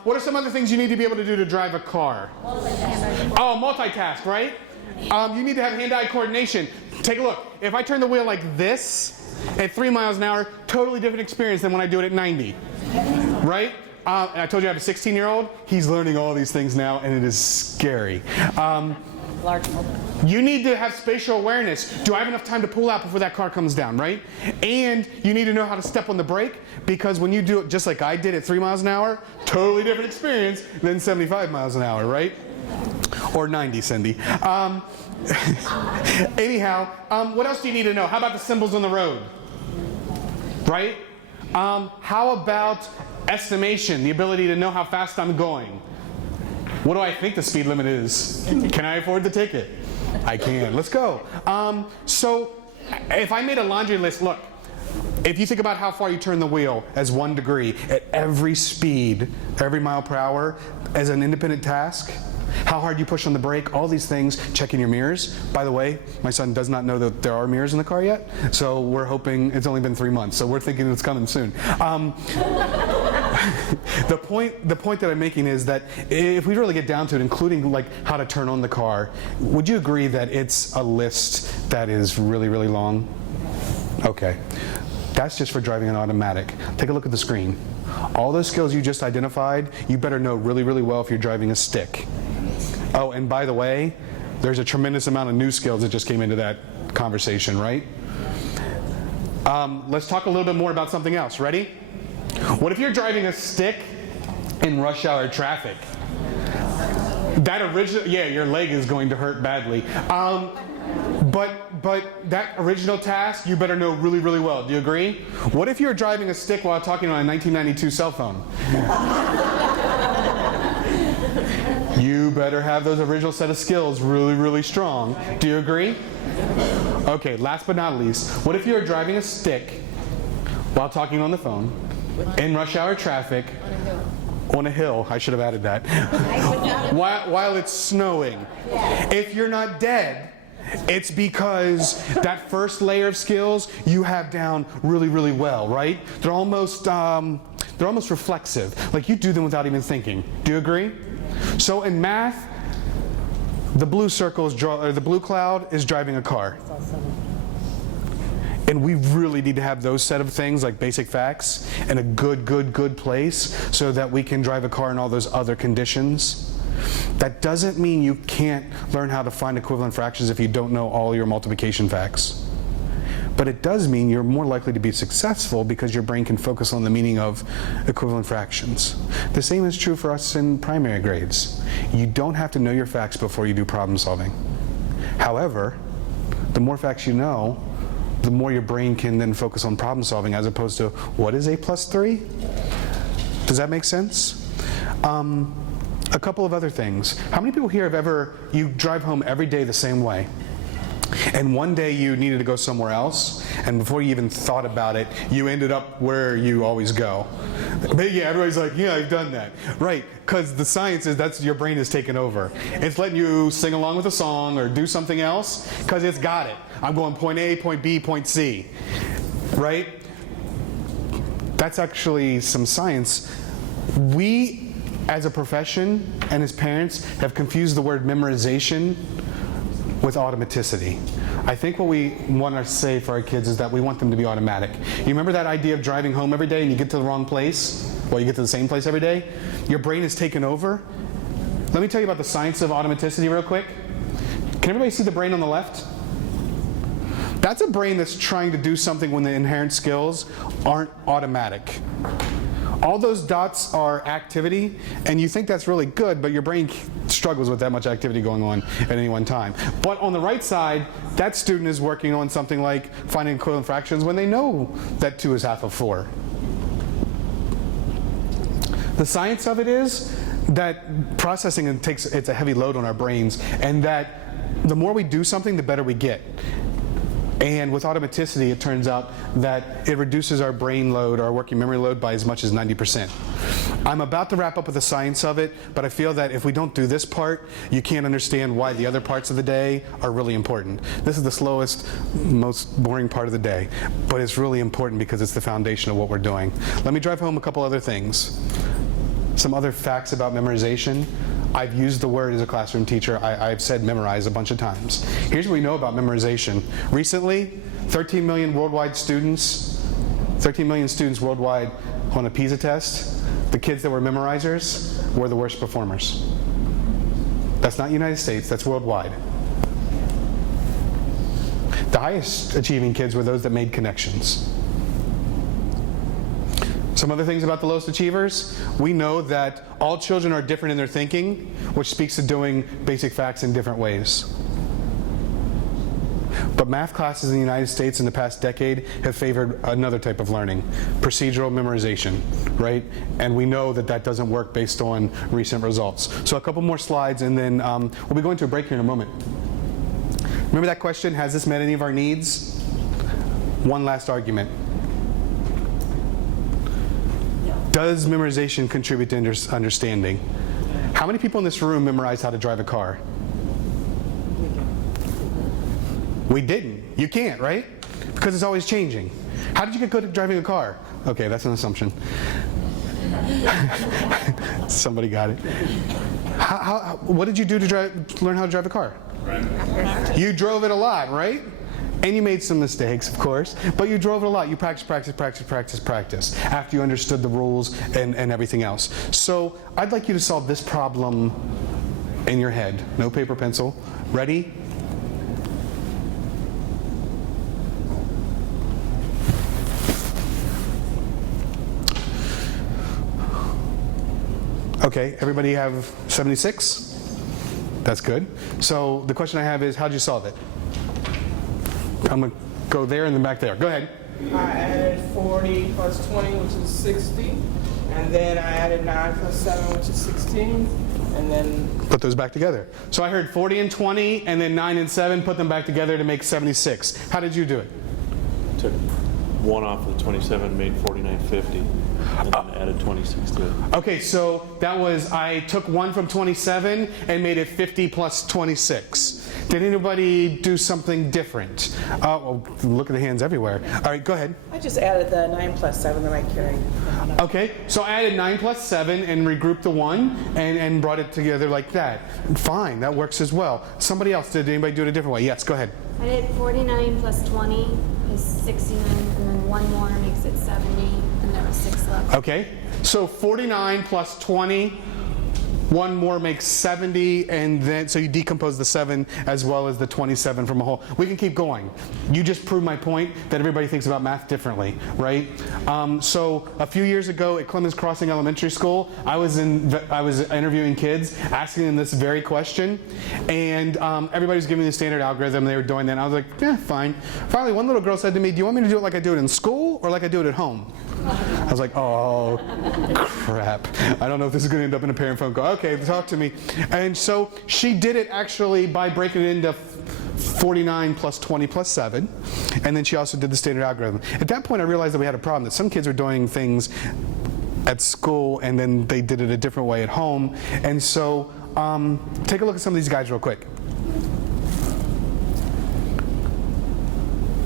What are some other things you need to be able to do to drive a car? Oh, multitask, right? You need to have hand-eye coordination. Take a look. If I turn the wheel like this at 3 miles an hour, totally different experience than when I do it at 90. Right? And I told you I have a 16-year-old. He's learning all these things now, and it is scary. You need to have spatial awareness. Do I have enough time to pull out before that car comes down, right? And you need to know how to step on the brake, because when you do it just like I did at 3 miles an hour, totally different experience than 75 miles an hour, right? Or 90, Cindy. Anyhow, what else do you need to know? How about the symbols on the road? Right? How about estimation, the ability to know how fast I'm going? What do I think the speed limit is? Can I afford the ticket? I can. Let's go. So if I made a laundry list, look, if you think about how far you turn the wheel as 1 degree at every speed, every mile per hour as an independent task, how hard you push on the brake, all these things, checking your mirrors. By the way, my son does not know that there are mirrors in the car yet, so we're hoping, it's only been 3 months, so we're thinking it's coming soon. The point that I'm making is that if we really get down to it, including like how to turn on the car, would you agree that it's a list that is really, really long? Okay. That's just for driving an automatic. Take a look at the screen. All those skills you just identified, you better know really, really well if you're driving a stick. Oh, and by the way, there's a tremendous amount of new skills that just came into that conversation, right? Let's talk a little bit more about something else. Ready? What if you're driving a stick in rush hour traffic? Yeah, your leg is going to hurt badly. But that original task, you better know really, really well. Do you agree? What if you're driving a stick while talking on a 1992 cell phone? You better have those original set of skills really, really strong. Do you agree? Okay, last but not least, what if you're driving a stick while talking on the phone in rush hour traffic on a hill? I should have added that. While it's snowing. If you're not dead, it's because that first layer of skills you have down really, really well, right? They're almost reflexive. Like you do them without even thinking. Do you agree? So in math, the blue the blue cloud is driving a car. And we really need to have those set of things like basic facts in a good place so that we can drive a car in all those other conditions. That doesn't mean you can't learn how to find equivalent fractions if you don't know all your multiplication facts. But it does mean you're more likely to be successful because your brain can focus on the meaning of equivalent fractions. The same is true for us in primary grades. You don't have to know your facts before you do problem solving. However, the more facts you know, the more your brain can then focus on problem solving as opposed to what is a plus 3? Does that make sense? A couple of other things. How many people here you drive home every day the same way? And one day you needed to go somewhere else, and before you even thought about it, you ended up where you always go. But yeah, everybody's like, yeah, I've done that. Right, because the science is that's your brain is taken over. It's letting you sing along with a song or do something else, because it's got it. I'm going point A, point B, point C. Right? That's actually some science. We, as a profession and as parents, have confused the word memorization with automaticity. I think what we want to say for our kids is that we want them to be automatic. You remember that idea of driving home every day and you get to the wrong place? Well, you get to the same place every day? Your brain is taken over? Let me tell you about the science of automaticity real quick. Can everybody see the brain on the left? That's a brain that's trying to do something when the inherent skills aren't automatic. All those dots are activity, and you think that's really good, but your brain struggles with that much activity going on at any one time. But on the right side, that student is working on something like finding equivalent fractions when they know that 2 is half of 4. The science of it is that processing it's a heavy load on our brains, and that the more we do something, the better we get. And with automaticity, it turns out that it reduces our brain load, our working memory load, by as much as 90%. I'm about to wrap up with the science of it, but I feel that if we don't do this part, you can't understand why the other parts of the day are really important. This is the slowest, most boring part of the day, but it's really important because it's the foundation of what we're doing. Let me drive home a couple other things. Some other facts about memorization. I've used the word as a classroom teacher. I've said memorize a bunch of times. Here's what we know about memorization. Recently, 13 million students worldwide on a PISA test. The kids that were memorizers were the worst performers. That's not United States, that's worldwide. The highest achieving kids were those that made connections. Some other things about the lowest achievers. We know that all children are different in their thinking, which speaks to doing basic facts in different ways. But math classes in the United States in the past decade have favored another type of learning, procedural memorization, right? And we know that that doesn't work based on recent results. So a couple more slides, and then we'll be going to a break here in a moment. Remember that question, has this met any of our needs? One last argument. Does memorization contribute to understanding? How many people in this room memorized how to drive a car? We didn't. You can't, right? Because it's always changing. How did you get good at driving a car? Okay, that's an assumption. Somebody got it. What did you do to learn how to drive a car? You drove it a lot, right? And you made some mistakes, of course, but you drove it a lot. You practice after you understood the rules and everything else. So I'd like you to solve this problem in your head. No paper, pencil. Ready? Okay, everybody have 76? That's good. So the question I have is, how'd you solve it? I'm going to go there and then back there. Go ahead. I added 40 plus 20, which is 60. And then I added 9 plus 7, which is 16. And then put those back together. So I heard 40 and 20, and then 9 and 7, put them back together to make 76. How did you do it? Took 1 off of the 27, made 49.50, and then added 26 to it. Okay, so that was, I took 1 from 27 and made it 50 plus 26. Did anybody do something different? Well, look at the hands everywhere. All right, go ahead. I just added the 9 plus 7 that I carried. Okay, so I added 9 plus 7 and regrouped the 1 and brought it together like that. Fine, that works as well. Somebody else, did anybody do it a different way? Yes, go ahead. I did 49 plus 20 is 69, and then 1 more makes it 70, and there was 6 left. Okay, so 49 plus 20, 1 more makes 70, and then, so you decompose the 7 as well as the 27 from a whole. We can keep going. You just proved my point that everybody thinks about math differently, right? So a few years ago at Clemens Crossing Elementary School, I was interviewing kids, asking them this very question, and everybody was giving me the standard algorithm, they were doing that, and I was like, yeah, fine. Finally, one little girl said to me, do you want me to do it like I do it in school, or like I do it at home? I was like, oh, crap. I don't know if this is going to end up in a parent phone call. Okay, talk to me. And so she did it actually by breaking it into 49 plus 20 plus 7. And then she also did the standard algorithm. At that point, I realized that we had a problem, that some kids were doing things at school and then they did it a different way at home. And so take a look at some of these guys real quick.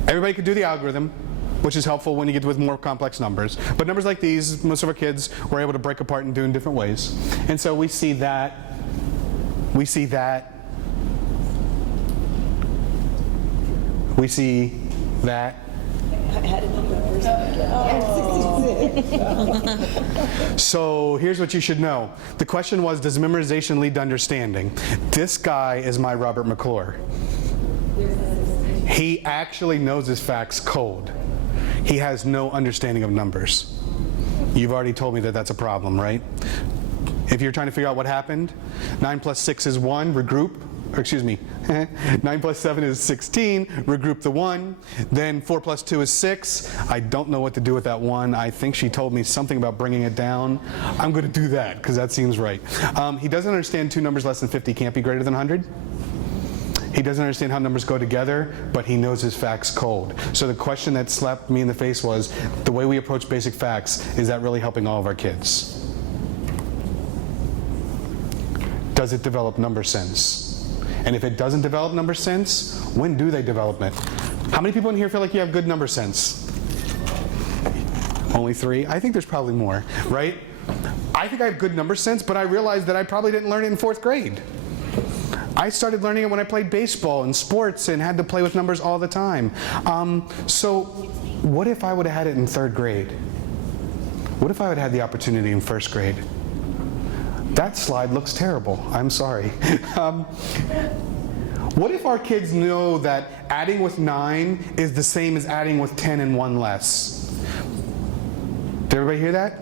Everybody could do the algorithm, which is helpful when you get with more complex numbers. But numbers like these, most of our kids were able to break apart and do in different ways. And so we see that, we see that, we see that. So here's what you should know. The question was, does memorization lead to understanding? This guy is my Robert McClure. He actually knows his facts cold. He has no understanding of numbers. You've already told me that that's a problem, right? If you're trying to figure out what happened, 9 plus 6 is 1, regroup. Or excuse me, 9 plus 7 is 16, regroup the 1. Then 4 plus 2 is 6. I don't know what to do with that 1. I think she told me something about bringing it down. I'm going to do that because that seems right. He doesn't understand 2 numbers less than 50 can't be greater than 100. He doesn't understand how numbers go together, but he knows his facts cold. So the question that slapped me in the face was, the way we approach basic facts, is that really helping all of our kids? Does it develop number sense? And if it doesn't develop number sense, when do they develop it? How many people in here feel like you have good number sense? Only 3? I think there's probably more, right? I think I have good number sense, but I realized that I probably didn't learn it in 4th grade. I started learning it when I played baseball and sports and had to play with numbers all the time. So what if I would have had it in 3rd grade? What if I would have had the opportunity in 1st grade? That slide looks terrible. I'm sorry. What if our kids know that adding with 9 is the same as adding with 10 and 1 less? Did everybody hear that?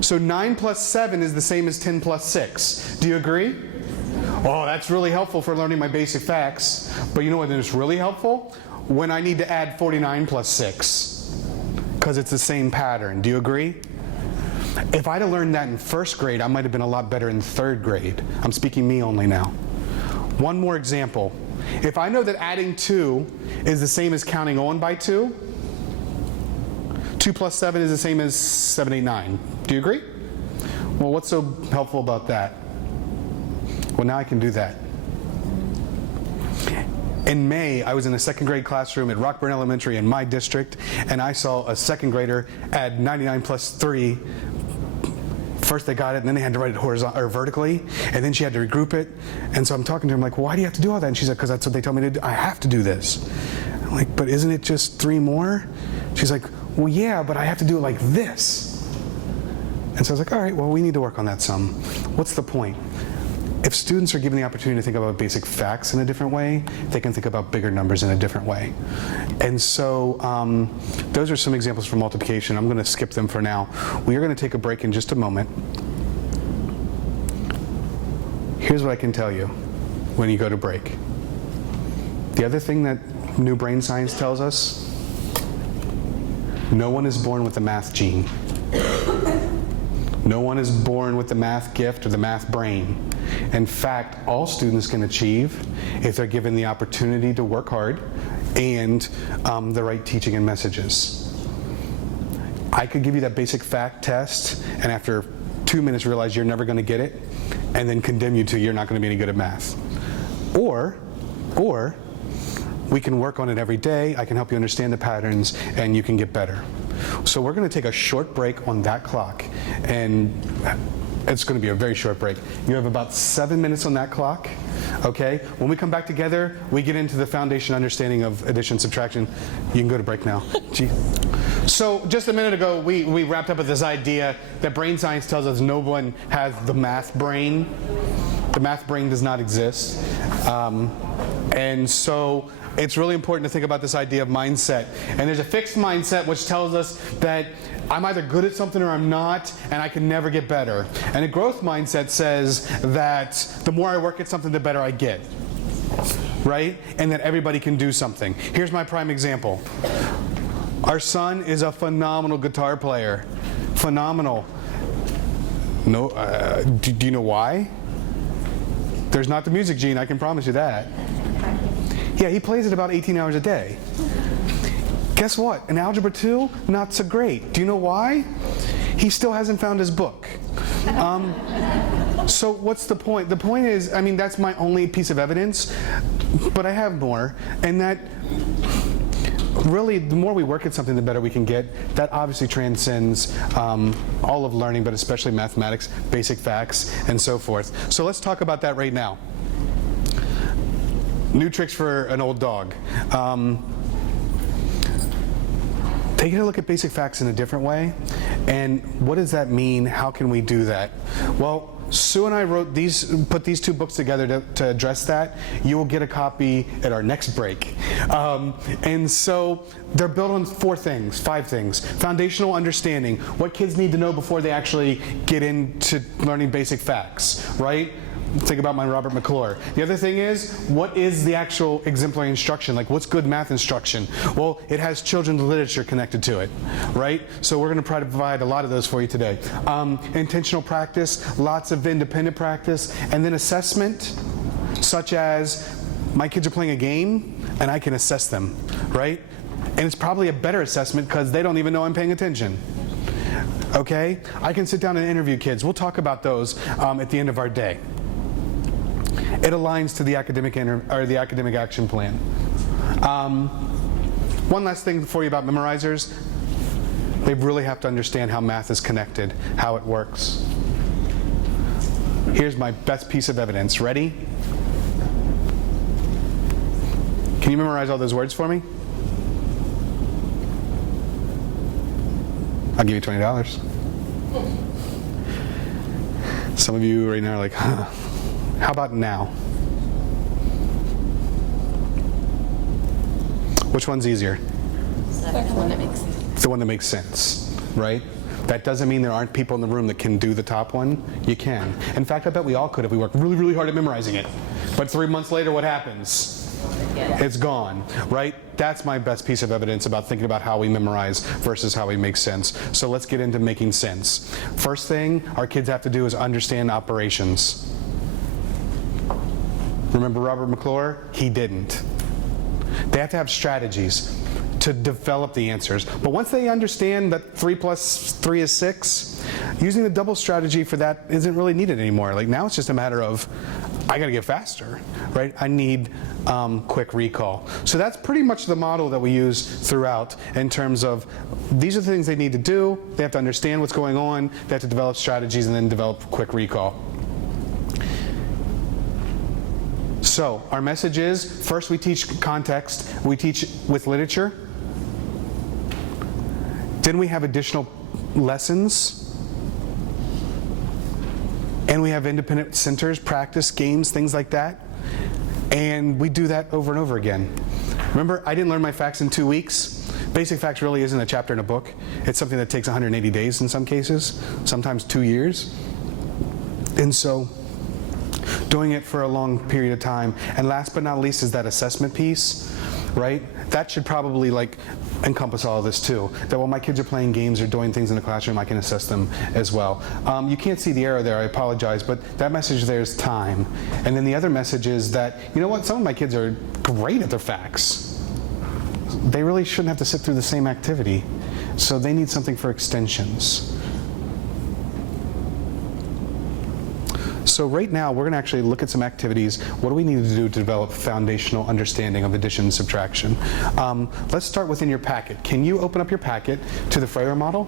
So 9 plus 7 is the same as 10 plus 6. Do you agree? Oh, that's really helpful for learning my basic facts. But you know what is really helpful? When I need to add 49 plus 6. Because it's the same pattern. Do you agree? If I'd have learned that in 1st grade, I might have been a lot better in 3rd grade. I'm speaking me only now. One more example. If I know that adding 2 is the same as counting on by 2, 2 plus 7 is the same as 7, 8, 9. Do you agree? Well, what's so helpful about that? Well, now I can do that. In May, I was in a 2nd grade classroom at Rockburn Elementary in my district, and I saw a 2nd grader add 99 plus 3. First they got it, and then they had to write it horizontally or vertically, and then she had to regroup it. And so I'm talking to her, I'm like, well, why do you have to do all that? And she said, because that's what they told me to do. I have to do this. I'm like, but isn't it just 3 more? She's like, well, yeah, but I have to do it like this. And so I was like, all right, well, we need to work on that some. What's the point? If students are given the opportunity to think about basic facts in a different way, they can think about bigger numbers in a different way. And so those are some examples for multiplication. I'm going to skip them for now. We are going to take a break in just a moment. Here's what I can tell you when you go to break. The other thing that new brain science tells us, no one is born with the math gene. No one is born with the math gift or the math brain. In fact, all students can achieve if they're given the opportunity to work hard and the right teaching and messages. I could give you that basic fact test and after 2 minutes realize you're never going to get it and then condemn you to you're not going to be any good at math. Or we can work on it every day. I can help you understand the patterns and you can get better. So we're going to take a short break on that clock, and it's going to be a very short break. You have about 7 minutes on that clock, okay? When we come back together, we get into the foundation understanding of addition, subtraction. You can go to break now. Gee. So just a minute ago, we wrapped up with this idea that brain science tells us no one has the math brain. The math brain does not exist. And so it's really important to think about this idea of mindset. And there's a fixed mindset which tells us that I'm either good at something or I'm not, and I can never get better. And a growth mindset says that the more I work at something, the better I get. Right? And that everybody can do something. Here's my prime example. Our son is a phenomenal guitar player. Phenomenal. No, do you know why? There's not the music gene, I can promise you that. Yeah, he plays it about 18 hours a day. Guess what? In Algebra 2, not so great. Do you know why? He still hasn't found his book. So what's the point? The point is, I mean, that's my only piece of evidence, but I have more. And that really, the more we work at something, the better we can get. That obviously transcends all of learning, but especially mathematics, basic facts, and so forth. So let's talk about that right now. New tricks for an old dog. Taking a look at basic facts in a different way. And what does that mean? How can we do that? Well, Sue and I put these two books together to address that. You will get a copy at our next break. And so they're built on five things. Foundational understanding, what kids need to know before they actually get into learning basic facts, right? Think about my Robert McClure. The other thing is, what is the actual exemplary instruction? Like, what's good math instruction? Well, it has children's literature connected to it, right? So we're going to try to provide a lot of those for you today. Intentional practice, lots of independent practice, and then assessment, such as my kids are playing a game, and I can assess them, right? And it's probably a better assessment because they don't even know I'm paying attention. Okay? I can sit down and interview kids. We'll talk about those at the end of our day. It aligns to the academic action plan. One last thing for you about memorizers. They really have to understand how math is connected, how it works. Here's my best piece of evidence. Ready? Can you memorize all those words for me? I'll give you $20. Some of you right now are like, huh. How about now? Which one's easier? The one that makes sense. It's the one that makes sense, right? That doesn't mean there aren't people in the room that can do the top one. You can. In fact, I bet we all could if we worked really, really hard at memorizing it. But 3 months later, what happens? It's gone, right? That's my best piece of evidence about thinking about how we memorize versus how we make sense. So let's get into making sense. First thing our kids have to do is understand operations. Remember Robert McClure? He didn't. They have to have strategies to develop the answers. But once they understand that 3 plus 3 is 6, using the double strategy for that isn't really needed anymore. Like now it's just a matter of, I gotta get faster, right? I need quick recall. So that's pretty much the model that we use throughout in terms of these are the things they need to do. They have to understand what's going on. They have to develop strategies and then develop quick recall. So our message is, first we teach context, we teach with literature, then we have additional lessons, and we have independent centers, practice, games, things like that, and we do that over and over again. Remember, I didn't learn my facts in 2 weeks. Basic facts really isn't a chapter in a book. It's something that takes 180 days in some cases, sometimes 2 years. And so, doing it for a long period of time. And last but not least is that assessment piece, right? That should probably encompass all of this too. That while my kids are playing games or doing things in the classroom, I can assess them as well. You can't see the arrow there, I apologize, but that message there is time. And then the other message is that, you know what, some of my kids are great at their facts. They really shouldn't have to sit through the same activity. So they need something for extensions. So right now, we're going to actually look at some activities. What do we need to do to develop foundational understanding of addition and subtraction? Let's start within your packet. Can you open up your packet to the Frayer model?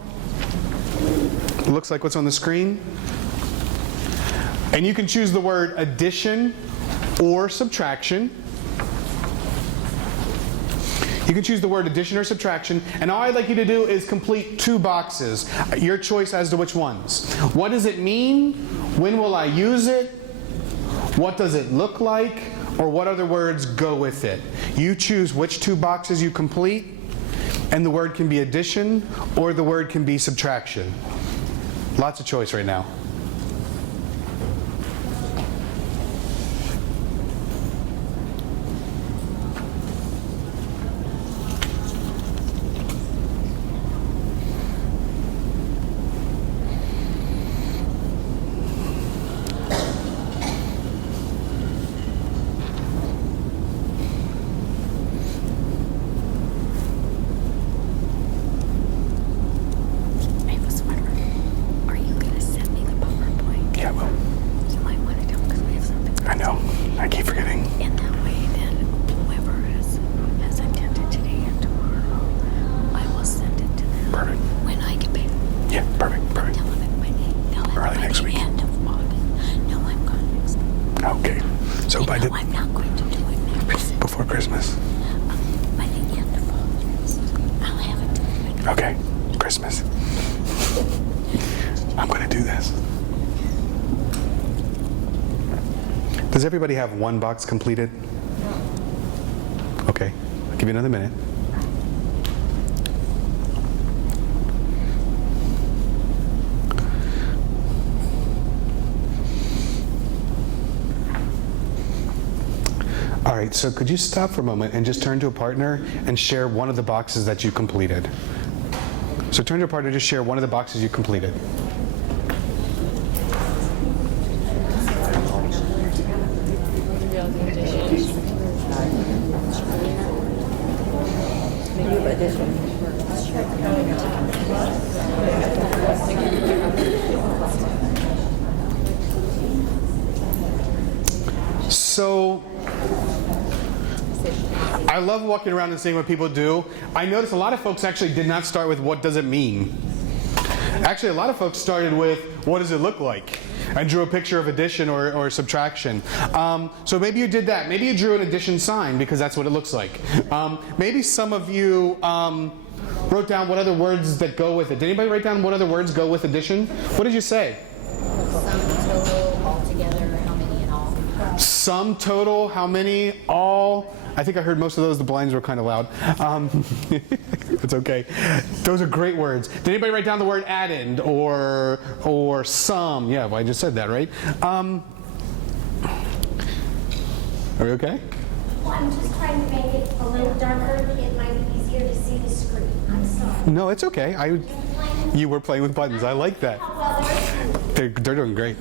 It looks like what's on the screen. And you can choose the word addition or subtraction. You can choose the word addition or subtraction, and all I'd like you to do is complete 2 boxes. Your choice as to which ones. What does it mean? When will I use it? What does it look like? Or what other words go with it? You choose which 2 boxes you complete, and the word can be addition or the word can be subtraction. Lots of choice right now. Does everybody have one box completed? Okay, I'll give you another minute. All right, so could you stop for a moment and just turn to a partner and share one of the boxes that you completed? So turn to a partner, just share one of the boxes you completed. So I love walking around and seeing what people do. I noticed a lot of folks actually did not start with what does it mean. Actually, a lot of folks started with what does it look like, and drew a picture of addition or subtraction. So maybe you did that. Maybe you drew an addition sign because that's what it looks like. Maybe some of you wrote down what other words that go with it. Did anybody write down what other words go with addition? What did you say? Sum total altogether, how many in all? Sum total, how many, all. I think I heard most of those. The blinds were kind of loud. It's okay. Those are great words. Did anybody write down the word addend or sum? Yeah, well, I just said that, right? Are we okay? Well, I'm just trying to make it a little darker. It might be easier to see the screen. I'm sorry. No, it's okay. You were playing with buttons. I like that. They're doing great.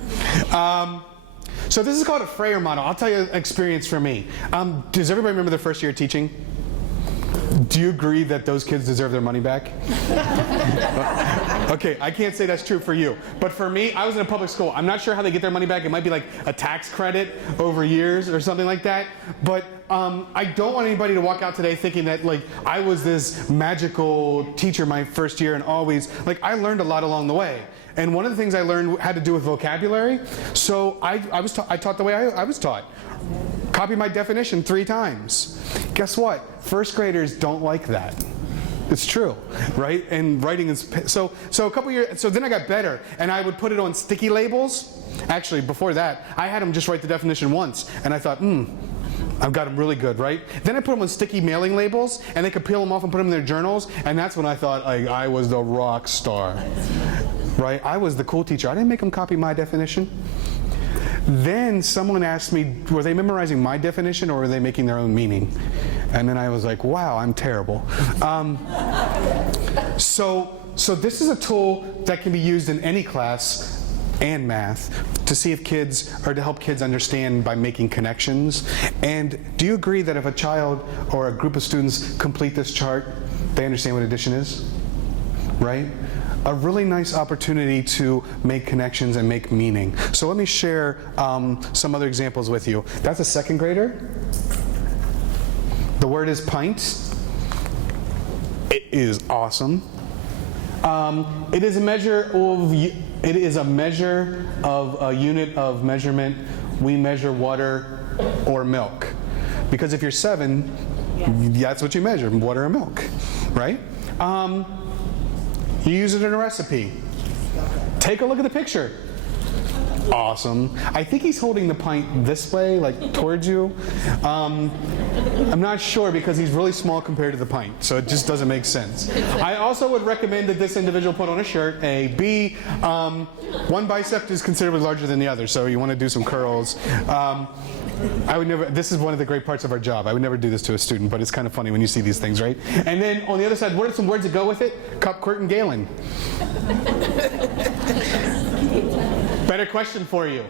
So this is called a Frayer model. I'll tell you an experience for me. Does everybody remember their first year teaching? Do you agree that those kids deserve their money back? Okay, I can't say that's true for you. But for me, I was in a public school. I'm not sure how they get their money back. It might be like a tax credit over years or something like that. But I don't want anybody to walk out today thinking that like I was this magical teacher my first year and always, like I learned a lot along the way. And one of the things I learned had to do with vocabulary. So I taught the way I was taught. Copy my definition 3 times. Guess what? First graders don't like that. It's true, right? And writing is so a couple years. So then I got better, and I would put it on sticky labels. Actually, before that, I had them just write the definition once, and I thought, I've got them really good, right? Then I put them on sticky mailing labels, and they could peel them off and put them in their journals, and that's when I thought like, I was the rock star, right? I was the cool teacher. I didn't make them copy my definition. Then someone asked me, were they memorizing my definition or were they making their own meaning? And then I was like, wow, I'm terrible. So this is a tool that can be used in any class and math to see if kids, or to help kids understand by making connections. And do you agree that if a child or a group of students complete this chart, they understand what addition is? Right? A really nice opportunity to make connections and make meaning. So let me share some other examples with you. That's a second grader. The word is pint. It is awesome. It is a measure of a unit of measurement. We measure water or milk. Because if you're 7, that's what you measure, water or milk, right? You use it in a recipe. Take a look at the picture. Awesome. I think he's holding the pint this way, like towards you. I'm not sure because he's really small compared to the pint, so it just doesn't make sense. I also would recommend that this individual put on a shirt. B, one bicep is considerably larger than the other, so you want to do some curls. I would never, this is one of the great parts of our job. I would never do this to a student, but it's kind of funny when you see these things, right? And then on the other side, what are some words that go with it? Cup, quirt, and gallon. Better question for you.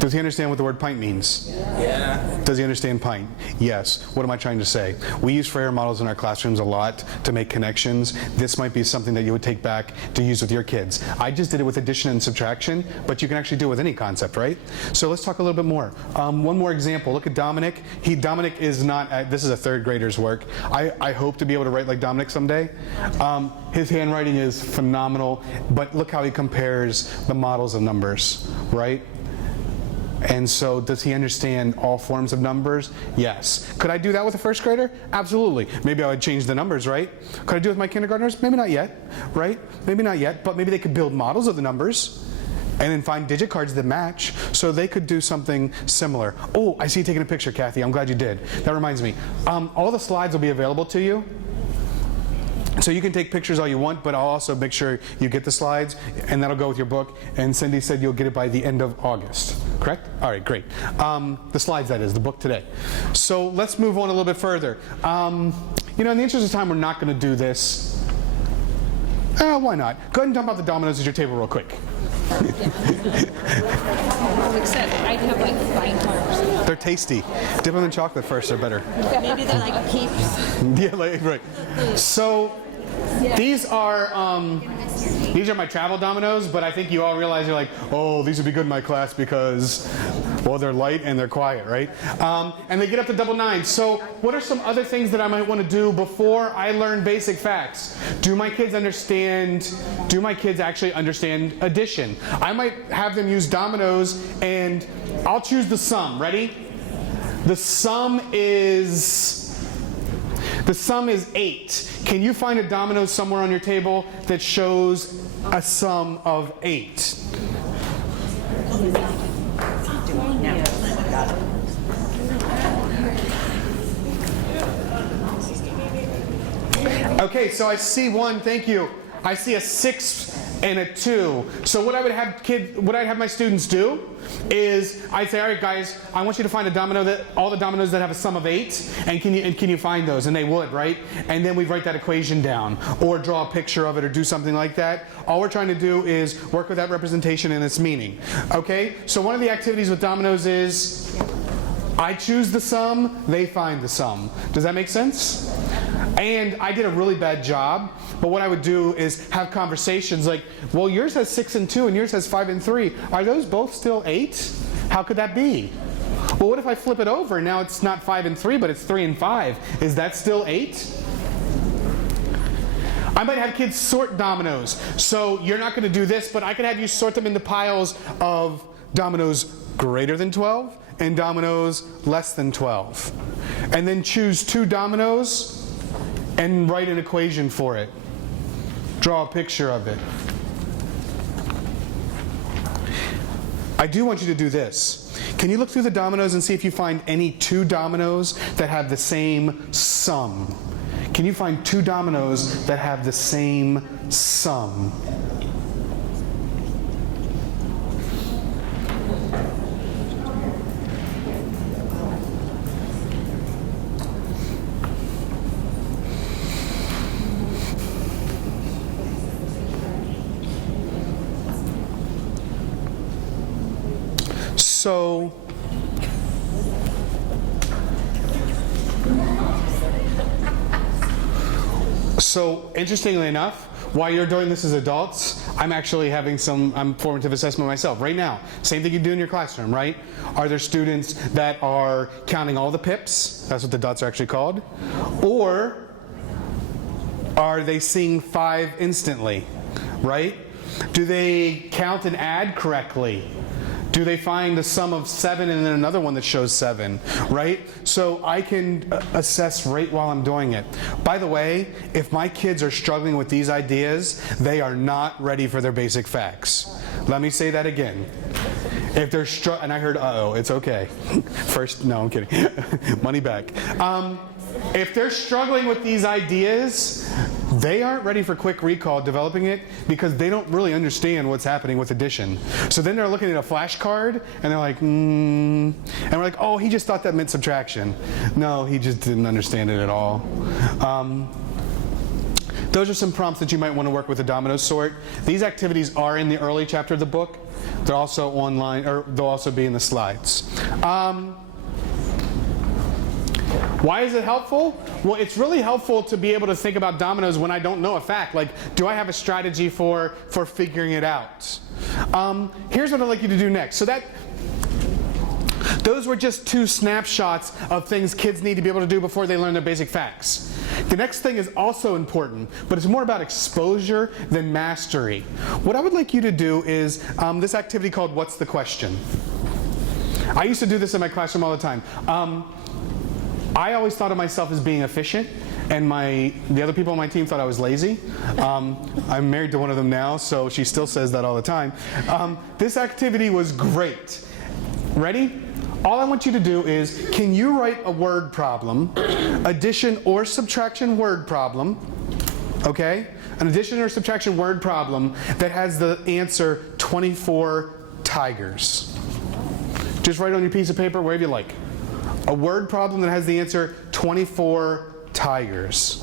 Does he understand what the word pint means? Yeah. Does he understand pint? Yes. What am I trying to say? We use Frayer models in our classrooms a lot to make connections. This might be something that you would take back to use with your kids. I just did it with addition and subtraction, but you can actually do it with any concept, right? So let's talk a little bit more. One more example. Look at Dominic. Dominic is not, this is a 3rd grader's work. I hope to be able to write like Dominic someday. His handwriting is phenomenal, but look how he compares the models of numbers, right? And so does he understand all forms of numbers? Yes. Could I do that with a 1st grader? Absolutely. Maybe I would change the numbers, right? Could I do it with my kindergartners? Maybe not yet, right? Maybe not yet, but maybe they could build models of the numbers. and then find digit cards that match, so they could do something similar. Oh, I see you taking a picture, Kathy. I'm glad you did. That reminds me. All the slides will be available to you. So you can take pictures all you want, but I'll also make sure you get the slides, and that'll go with your book. And Cindy said you'll get it by the end of August, correct? All right, great. The slides, that is, the book today. So let's move on a little bit further. You know, in the interest of time, we're not going to do this. Why not? Go ahead and dump out the dominoes at your table real quick. Except I'd have like bite marks. They're tasty. Dip them in chocolate first, they're better. Maybe they're like peeps. Yeah, right. So these are my travel dominoes, but I think you all realize you're like, oh, these would be good in my class because, well, they're light and they're quiet, right? And they get up to double nines. So what are some other things that I might want to do before I learn basic facts? Do my kids actually understand addition? I might have them use dominoes, and I'll choose the sum. Ready? The sum is 8. Can you find a domino somewhere on your table that shows a sum of 8? Okay, so I see one, thank you. I see a 6 and a 2. So what I would have my students do is I'd say, all right guys, I want you to find all the dominoes that have a sum of 8, and can you find those? And they would, right? And then we'd write that equation down, or draw a picture of it, or do something like that. All we're trying to do is work with that representation and its meaning. Okay? So one of the activities with dominoes is I choose the sum, they find the sum. Does that make sense? And I did a really bad job, but what I would do is have conversations like, well, yours has 6 and 2 and yours has 5 and 3. Are those both still 8? How could that be? Well, what if I flip it over and now it's not 5 and 3, but it's 3 and 5? Is that still 8? I might have kids sort dominoes. So you're not going to do this, but I could have you sort them into piles of dominoes greater than 12 and dominoes less than 12. And then choose 2 dominoes and write an equation for it. Draw a picture of it. I do want you to do this. Can you look through the dominoes and see if you find any 2 dominoes that have the same sum? Can you find 2 dominoes that have the same sum? So interestingly enough, while you're doing this as adults, I'm actually having some formative assessment myself right now. Same thing you do in your classroom, right? Are there students that are counting all the pips? That's what the dots are actually called. Or are they seeing 5 instantly, right? Do they count and add correctly? Do they find the sum of 7 and then another one that shows 7, right? So I can assess right while I'm doing it. By the way, if my kids are struggling with these ideas, they are not ready for their basic facts. Let me say that again. If they're and I heard, uh-oh, it's okay. First, no, I'm kidding. Money back. If they're struggling with these ideas, they aren't ready for quick recall developing it because they don't really understand what's happening with addition. So then they're looking at a flashcard and they're like, and we're like, oh, he just thought that meant subtraction. No, he just didn't understand it at all. Those are some prompts that you might want to work with a domino sort. These activities are in the early chapter of the book. They're also online, or they'll also be in the slides. Why is it helpful? Well, it's really helpful to be able to think about dominoes when I don't know a fact. Like, do I have a strategy for figuring it out? Here's what I'd like you to do next. So those were just 2 snapshots of things kids need to be able to do before they learn their basic facts. The next thing is also important, but it's more about exposure than mastery. What I would like you to do is this activity called What's the Question? I used to do this in my classroom all the time. I always thought of myself as being efficient, and the other people on my team thought I was lazy. I'm married to one of them now, so she still says that all the time. This activity was great. Ready? All I want you to do is, can you write a word problem, addition or subtraction word problem, okay? An addition or subtraction word problem that has the answer 24 tigers. Just write it on your piece of paper, wherever you like. A word problem that has the answer 24 tigers.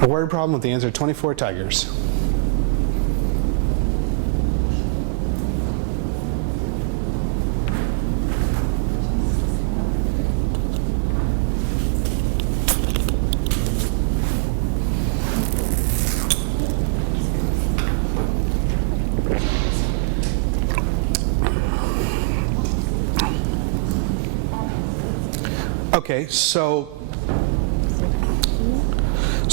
A word problem with the answer 24 tigers. Okay, so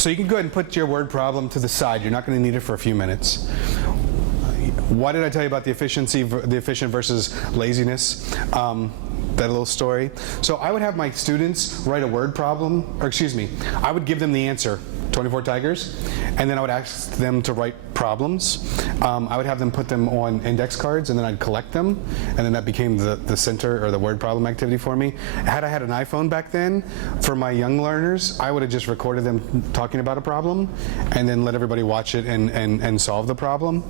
you can go ahead and put your word problem to the side. You're not going to need it for a few minutes. Why did I tell you about the efficient versus laziness? That little story. So I would have my students write a word problem, or excuse me, I would give them the answer, 24 tigers, and then I would ask them to write problems. I would have them put them on index cards, and then I'd collect them, and then that became the center or the word problem activity for me. Had I had an iPhone back then, for my young learners, I would have just recorded them talking about a problem, and then let everybody watch it and solve the problem.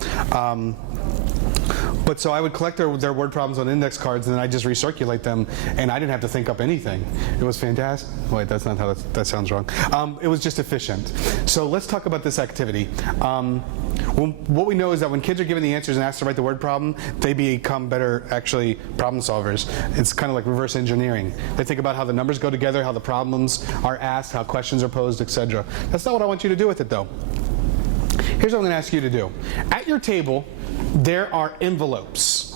But so I would collect their word problems on index cards, and then I'd just recirculate them, and I didn't have to think up anything. It was fantastic. Wait, that's not how that sounds wrong. It was just efficient. So let's talk about this activity. What we know is that when kids are given the answers and asked to write the word problem, they become better, actually, problem solvers. It's kind of like reverse engineering. They think about how the numbers go together, how the problems are asked, how questions are posed, etc. That's not what I want you to do with it, though. Here's what I'm going to ask you to do. At your table, there are envelopes.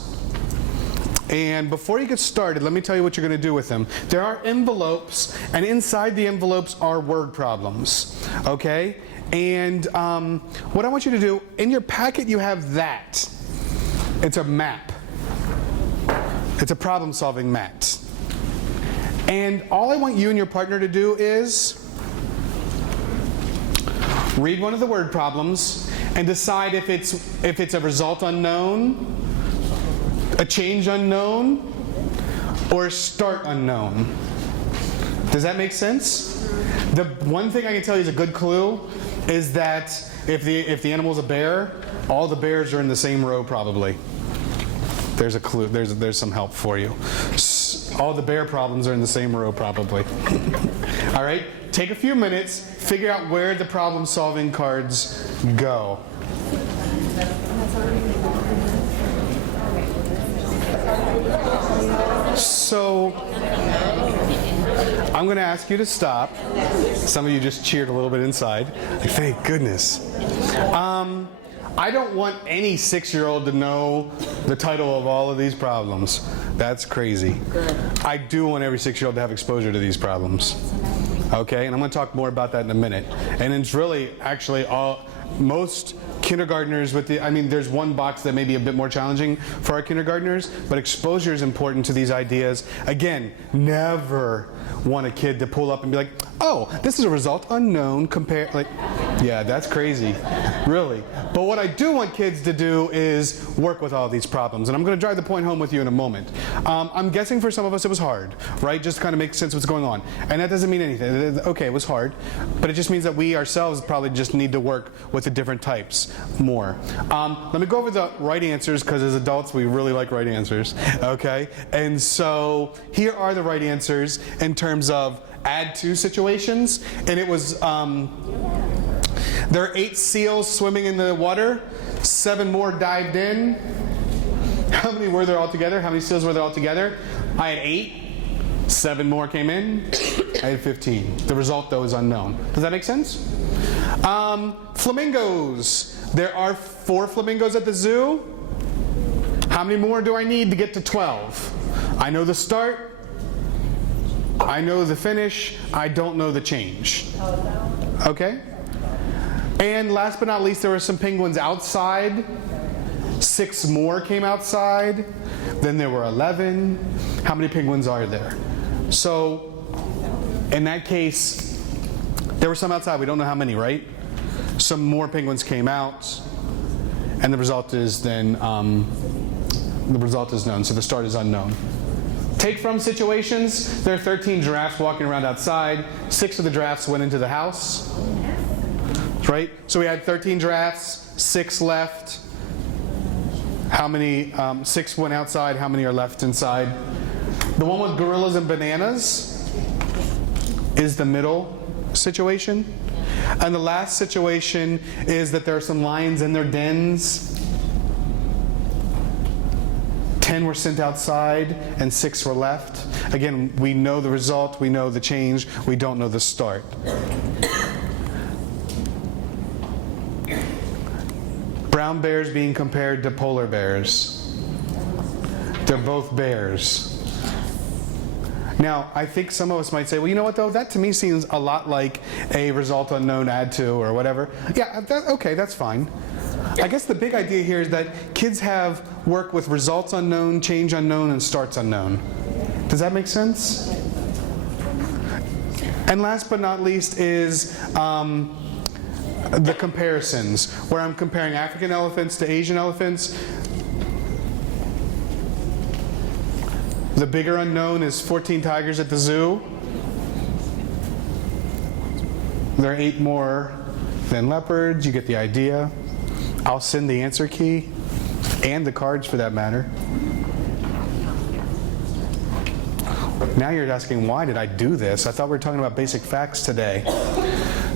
And before you get started, let me tell you what you're going to do with them. There are envelopes, and inside the envelopes are word problems. Okay? And what I want you to do, in your packet you have that. It's a map. It's a problem-solving mat. And all I want you and your partner to do is read one of the word problems and decide if it's a result unknown, a change unknown, or a start unknown. Does that make sense? The one thing I can tell you is a good clue is that if the animal's a bear, all the bears are in the same row probably. There's a clue. There's some help for you. All the bear problems are in the same row probably. All right? Take a few minutes, figure out where the problem-solving cards go. So, I'm going to ask you to stop. Some of you just cheered a little bit inside. Like, thank goodness. I don't want any 6-year-old to know the title of all of these problems. That's crazy. I do want every 6-year-old to have exposure to these problems. Okay, and I'm going to talk more about that in a minute. And it's really, actually, most kindergartners there's one box that may be a bit more challenging for our kindergartners, but exposure is important to these ideas. Again, never want a kid to pull up and be like, oh, this is a result unknown yeah, that's crazy, really. But what I do want kids to do is work with all these problems, and I'm going to drive the point home with you in a moment. I'm guessing for some of us it was hard, right? Just to kind of make sense of what's going on. And that doesn't mean anything. Okay, it was hard, but it just means that we ourselves probably just need to work with the different types more. Let me go over the right answers, because as adults we really like right answers, okay? And so here are the right answers in terms of add to situations, and it was there are 8 seals swimming in the water, 7 more dived in. How many were there altogether? How many seals were there altogether? I had 8. 7 more came in. I had 15. The result, though, is unknown. Does that make sense? Flamingos. There are 4 flamingos at the zoo. How many more do I need to get to 12? I know the start. I know the finish. I don't know the change. Okay? And last but not least, there were some penguins outside. 6 more came outside. Then there were 11. How many penguins are there? So, in that case, there were some outside. We don't know how many, right? Some more penguins came out. And the result is then, the result is known. So the start is unknown. Take from situations. There are 13 giraffes walking around outside. 6 of the giraffes went into the house. Right? So we had 13 giraffes, 6 left. How many, 6 went outside, how many are left inside? The one with gorillas and bananas is the middle situation. And the last situation is that there are some lions in their dens. 10 were sent outside and 6 were left. Again, we know the result, we know the change, we don't know the start. Brown bears being compared to polar bears. They're both bears. Now, I think some of us might say, well, you know what though? That to me seems a lot like a result unknown add to or whatever. Yeah, okay, that's fine. I guess the big idea here is that kids have work with results unknown, change unknown, and starts unknown. Does that make sense? And last but not least is the comparisons, where I'm comparing African elephants to Asian elephants. The bigger unknown is 14 tigers at the zoo. There are 8 more than leopards. You get the idea. I'll send the answer key and the cards for that matter. Now you're asking, why did I do this? I thought we were talking about basic facts today.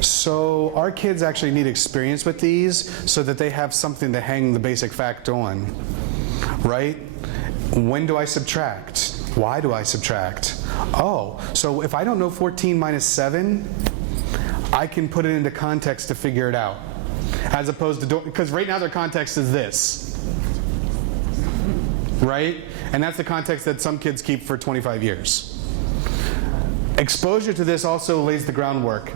So our kids actually need experience with these so that they have something to hang the basic fact on, right? When do I subtract? Why do I subtract? Oh, so if I don't know 14 minus 7, I can put it into context to figure it out. As opposed to, because right now their context is this, right? And that's the context that some kids keep for 25 years. Exposure to this also lays the groundwork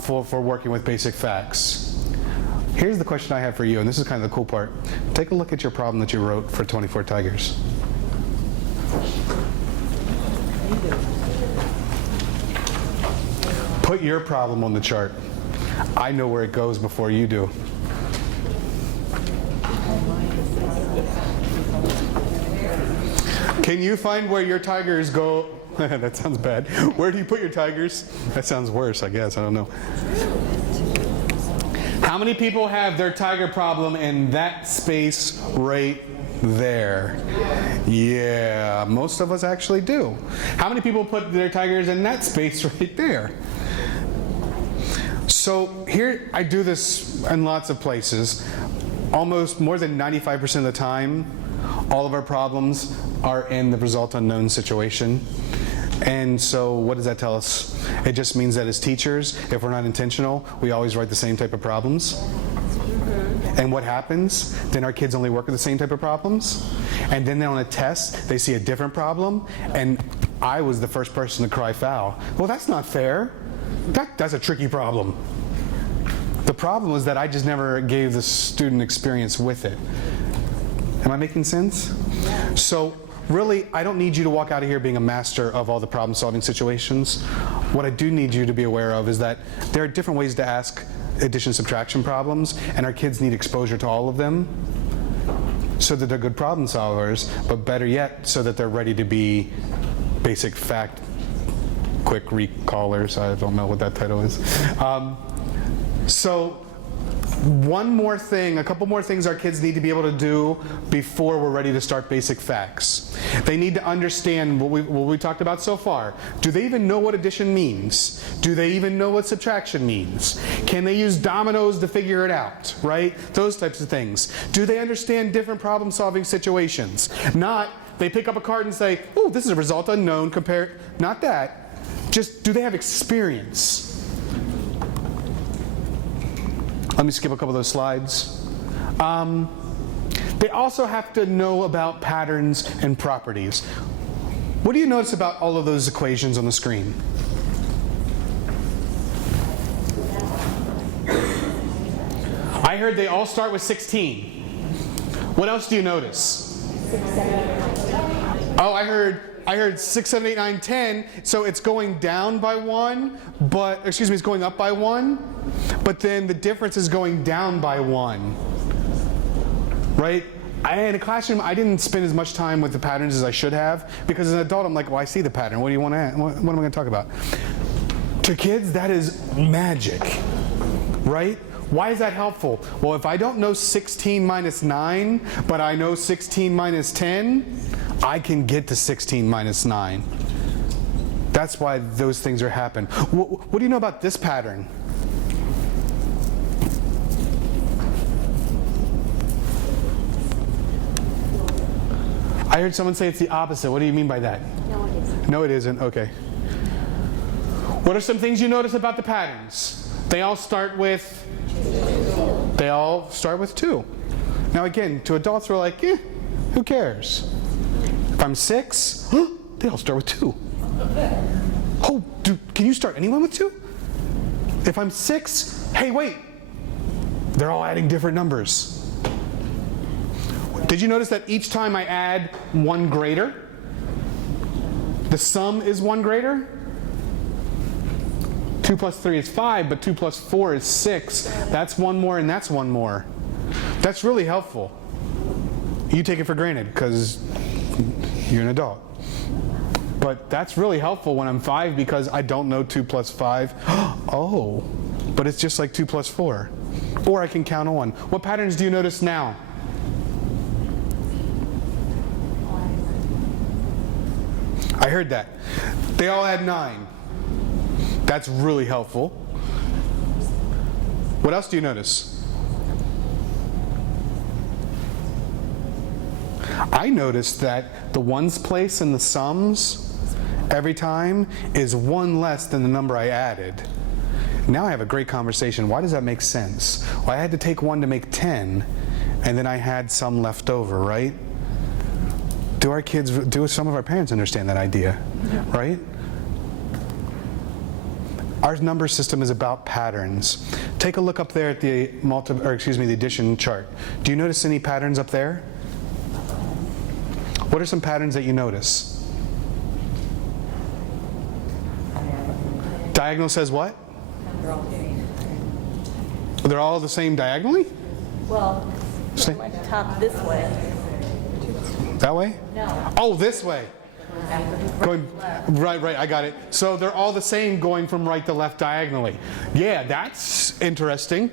for working with basic facts. Here's the question I have for you, and this is kind of the cool part. Take a look at your problem that you wrote for 24 tigers. Put your problem on the chart. I know where it goes before you do. Can you find where your tigers go? That sounds bad. Where do you put your tigers? That sounds worse, I guess. I don't know. How many people have their tiger problem in that space right there? Yeah, most of us actually do. How many people put their tigers in that space right there? So here, I do this in lots of places. Almost more than 95% of the time, all of our problems are in the result unknown situation. And so what does that tell us? It just means that as teachers, if we're not intentional, we always write the same type of problems. And what happens? Then our kids only work with the same type of problems. And then on a test, they see a different problem. And I was the first person to cry foul. Well, that's not fair. That's a tricky problem. The problem was that I just never gave the student experience with it. Am I making sense? So really, I don't need you to walk out of here being a master of all the problem-solving situations. What I do need you to be aware of is that there are different ways to ask addition subtraction problems, and our kids need exposure to all of them so that they're good problem solvers, but better yet, so that they're ready to be basic fact quick recallers. I don't know what that title is. So one more thing, a couple more things our kids need to be able to do before we're ready to start basic facts. They need to understand what we talked about so far. Do they even know what addition means? Do they even know what subtraction means? Can they use dominoes to figure it out, right? Those types of things. Do they understand different problem-solving situations? Not, they pick up a card and say, oh, this is a result unknown, compare, not that. Just, do they have experience? Let me skip a couple of those slides. They also have to know about patterns and properties. What do you notice about all of those equations on the screen? I heard they all start with 16. What else do you notice? 6, 7, 8, 9, 10. Oh, I heard 6, 7, 8, 9, 10. So it's going down by 1, but, excuse me, it's going up by 1. But then the difference is going down by 1. Right? In a classroom, I didn't spend as much time with the patterns as I should have, because as an adult, I'm like, well, I see the pattern. What do you want to? What am I going to talk about? To kids, that is magic, right? Why is that helpful? Well, if I don't know 16 minus 9, but I know 16 minus 10, I can get to 16 minus 9. That's why those things are happening. What do you know about this pattern? I heard someone say it's the opposite. What do you mean by that? No, it isn't. No, it isn't. Okay. What are some things you notice about the patterns? They all start with 2. Now again, to adults we're like, who cares? If I'm 6, they all start with 2. Oh, can you start anyone with 2? If I'm 6, hey, wait. They're all adding different numbers. Did you notice that each time I add 1 greater, the sum is 1 greater? 2 plus 3 is 5, but 2 plus 4 is 6. That's 1 more and that's 1 more. That's really helpful. You take it for granted because you're an adult. But that's really helpful when I'm 5 because I don't know 2 plus 5. Oh, but it's just like 2 plus 4. Or I can count on 1. What patterns do you notice now? I heard that. They all add 9. That's really helpful. What else do you notice? I noticed that the ones place in the sums every time is 1 less than the number I added. Now I have a great conversation. Why does that make sense? Well, I had to take 1 to make 10, and then I had some left over, right? Do some of our parents understand that idea, right? Our number system is about patterns. Take a look up there at the the addition chart. Do you notice any patterns up there? What are some patterns that you notice? Diagonal says what? They're all the same diagonally? Well, like top this way. That way? No. Oh, this way. Going right, I got it. So they're all the same going from right to left diagonally. Yeah, that's interesting.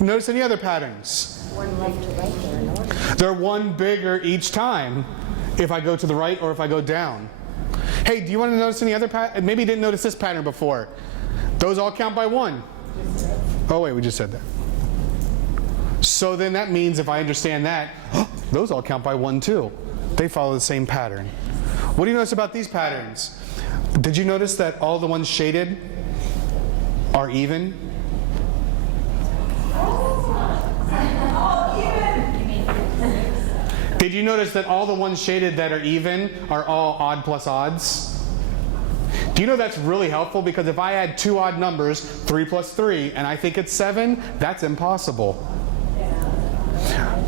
Notice any other patterns? One left to right there in order. They're 1 bigger each time if I go to the right or if I go down. Hey, do you want to notice any other pattern? Maybe you didn't notice this pattern before. Those all count by 1. Oh wait, we just said that. So then that means if I understand that, those all count by 1 too. They follow the same pattern. What do you notice about these patterns? Did you notice that all the ones shaded are even? Did you notice that all the ones shaded that are even are all odd plus odds? Do you know that's really helpful? Because if I add 2 odd numbers, 3 plus 3, and I think it's 7, that's impossible.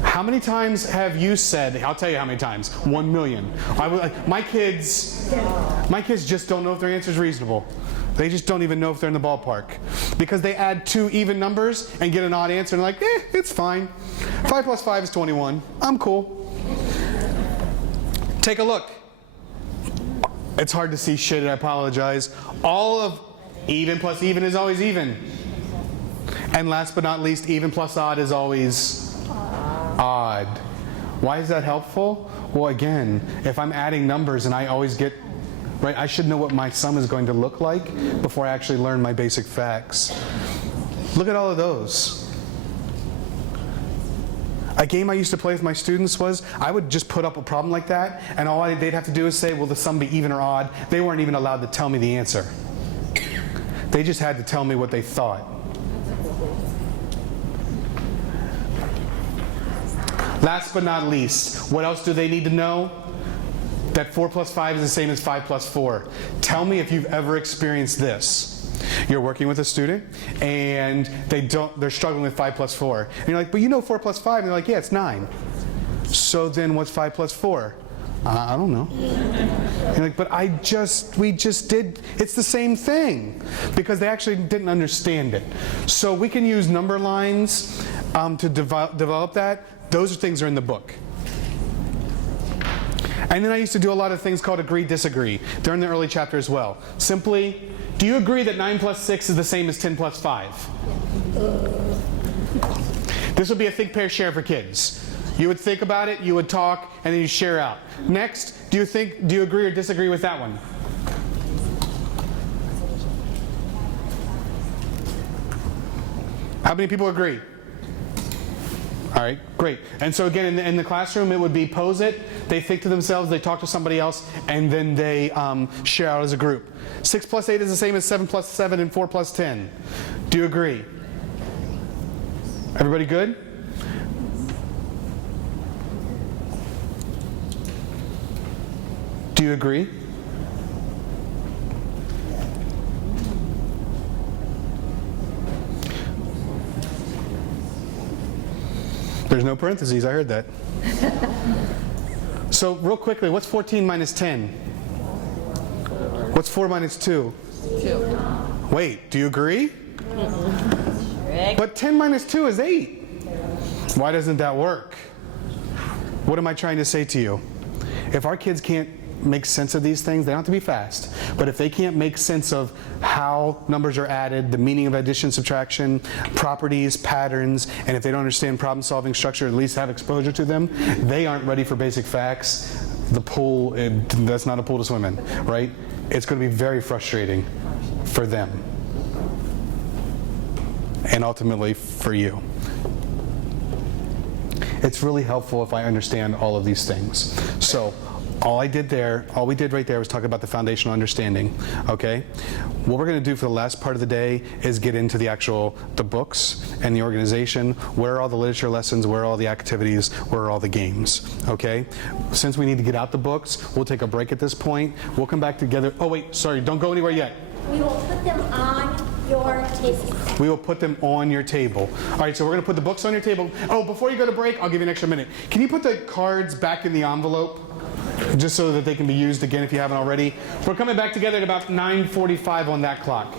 How many times have you said, I'll tell you how many times, 1 million. My kids just don't know if their answer is reasonable. They just don't even know if they're in the ballpark. Because they add 2 even numbers and get an odd answer and they're like, it's fine. 5 plus 5 is 21. I'm cool. Take a look. It's hard to see shaded, I apologize. All of even plus even is always even. And last but not least, even plus odd is always odd. Why is that helpful? Well, again, if I'm adding numbers and I always get, right, I should know what my sum is going to look like before I actually learn my basic facts. Look at all of those. A game I used to play with my students was I would just put up a problem like that and all they'd have to do is say, will the sum be even or odd? They weren't even allowed to tell me the answer. They just had to tell me what they thought. Last but not least, what else do they need to know? That 4 plus 5 is the same as 5 plus 4. Tell me if you've ever experienced this. You're working with a student and they're struggling with 5 plus 4. And you're like, but you know 4 plus 5? And they're like, yeah, it's 9. So then what's 5 plus 4? I don't know. You're like, but we just did, it's the same thing. Because they actually didn't understand it. So we can use number lines to develop that. Those things are in the book. And then I used to do a lot of things called agree, disagree. They're in the early chapter as well. Simply, do you agree that 9 plus 6 is the same as 10 plus 5? This would be a think, pair, share for kids. You would think about it, you would talk, and then you share out. Next, do you agree or disagree with that one? How many people agree? All right, great. And so again, in the classroom, it would be pose it, they think to themselves, they talk to somebody else, and then they share out as a group. 6 plus 8 is the same as 7 plus 7 and 4 plus 10. Do you agree? Everybody good? Do you agree? There's no parentheses, I heard that. So real quickly, what's 14 minus 10? What's 4 minus 2? 2. Wait, do you agree? But 10 minus 2 is 8. Why doesn't that work? What am I trying to say to you? If our kids can't make sense of these things, they don't have to be fast. But if they can't make sense of how numbers are added, the meaning of addition, subtraction, properties, patterns, and if they don't understand problem-solving structure, at least have exposure to them, they aren't ready for basic facts. The pool, that's not a pool to swim in, right? It's going to be very frustrating for them. And ultimately for you. It's really helpful if I understand all of these things. So, all we did right there was talk about the foundational understanding, okay? What we're going to do for the last part of the day is get into the books and the organization. Where are all the literature lessons? Where are all the activities? Where are all the games, okay? Since we need to get out the books, we'll take a break at this point. We'll come back together. Oh wait, sorry, don't go anywhere yet. We will put them on your table. We will put them on your table. All right, so we're going to put the books on your table. Oh, before you go to break, I'll give you an extra minute. Can you put the cards back in the envelope? Just so that they can be used again if you haven't already. We're coming back together at about 9:45 on that clock.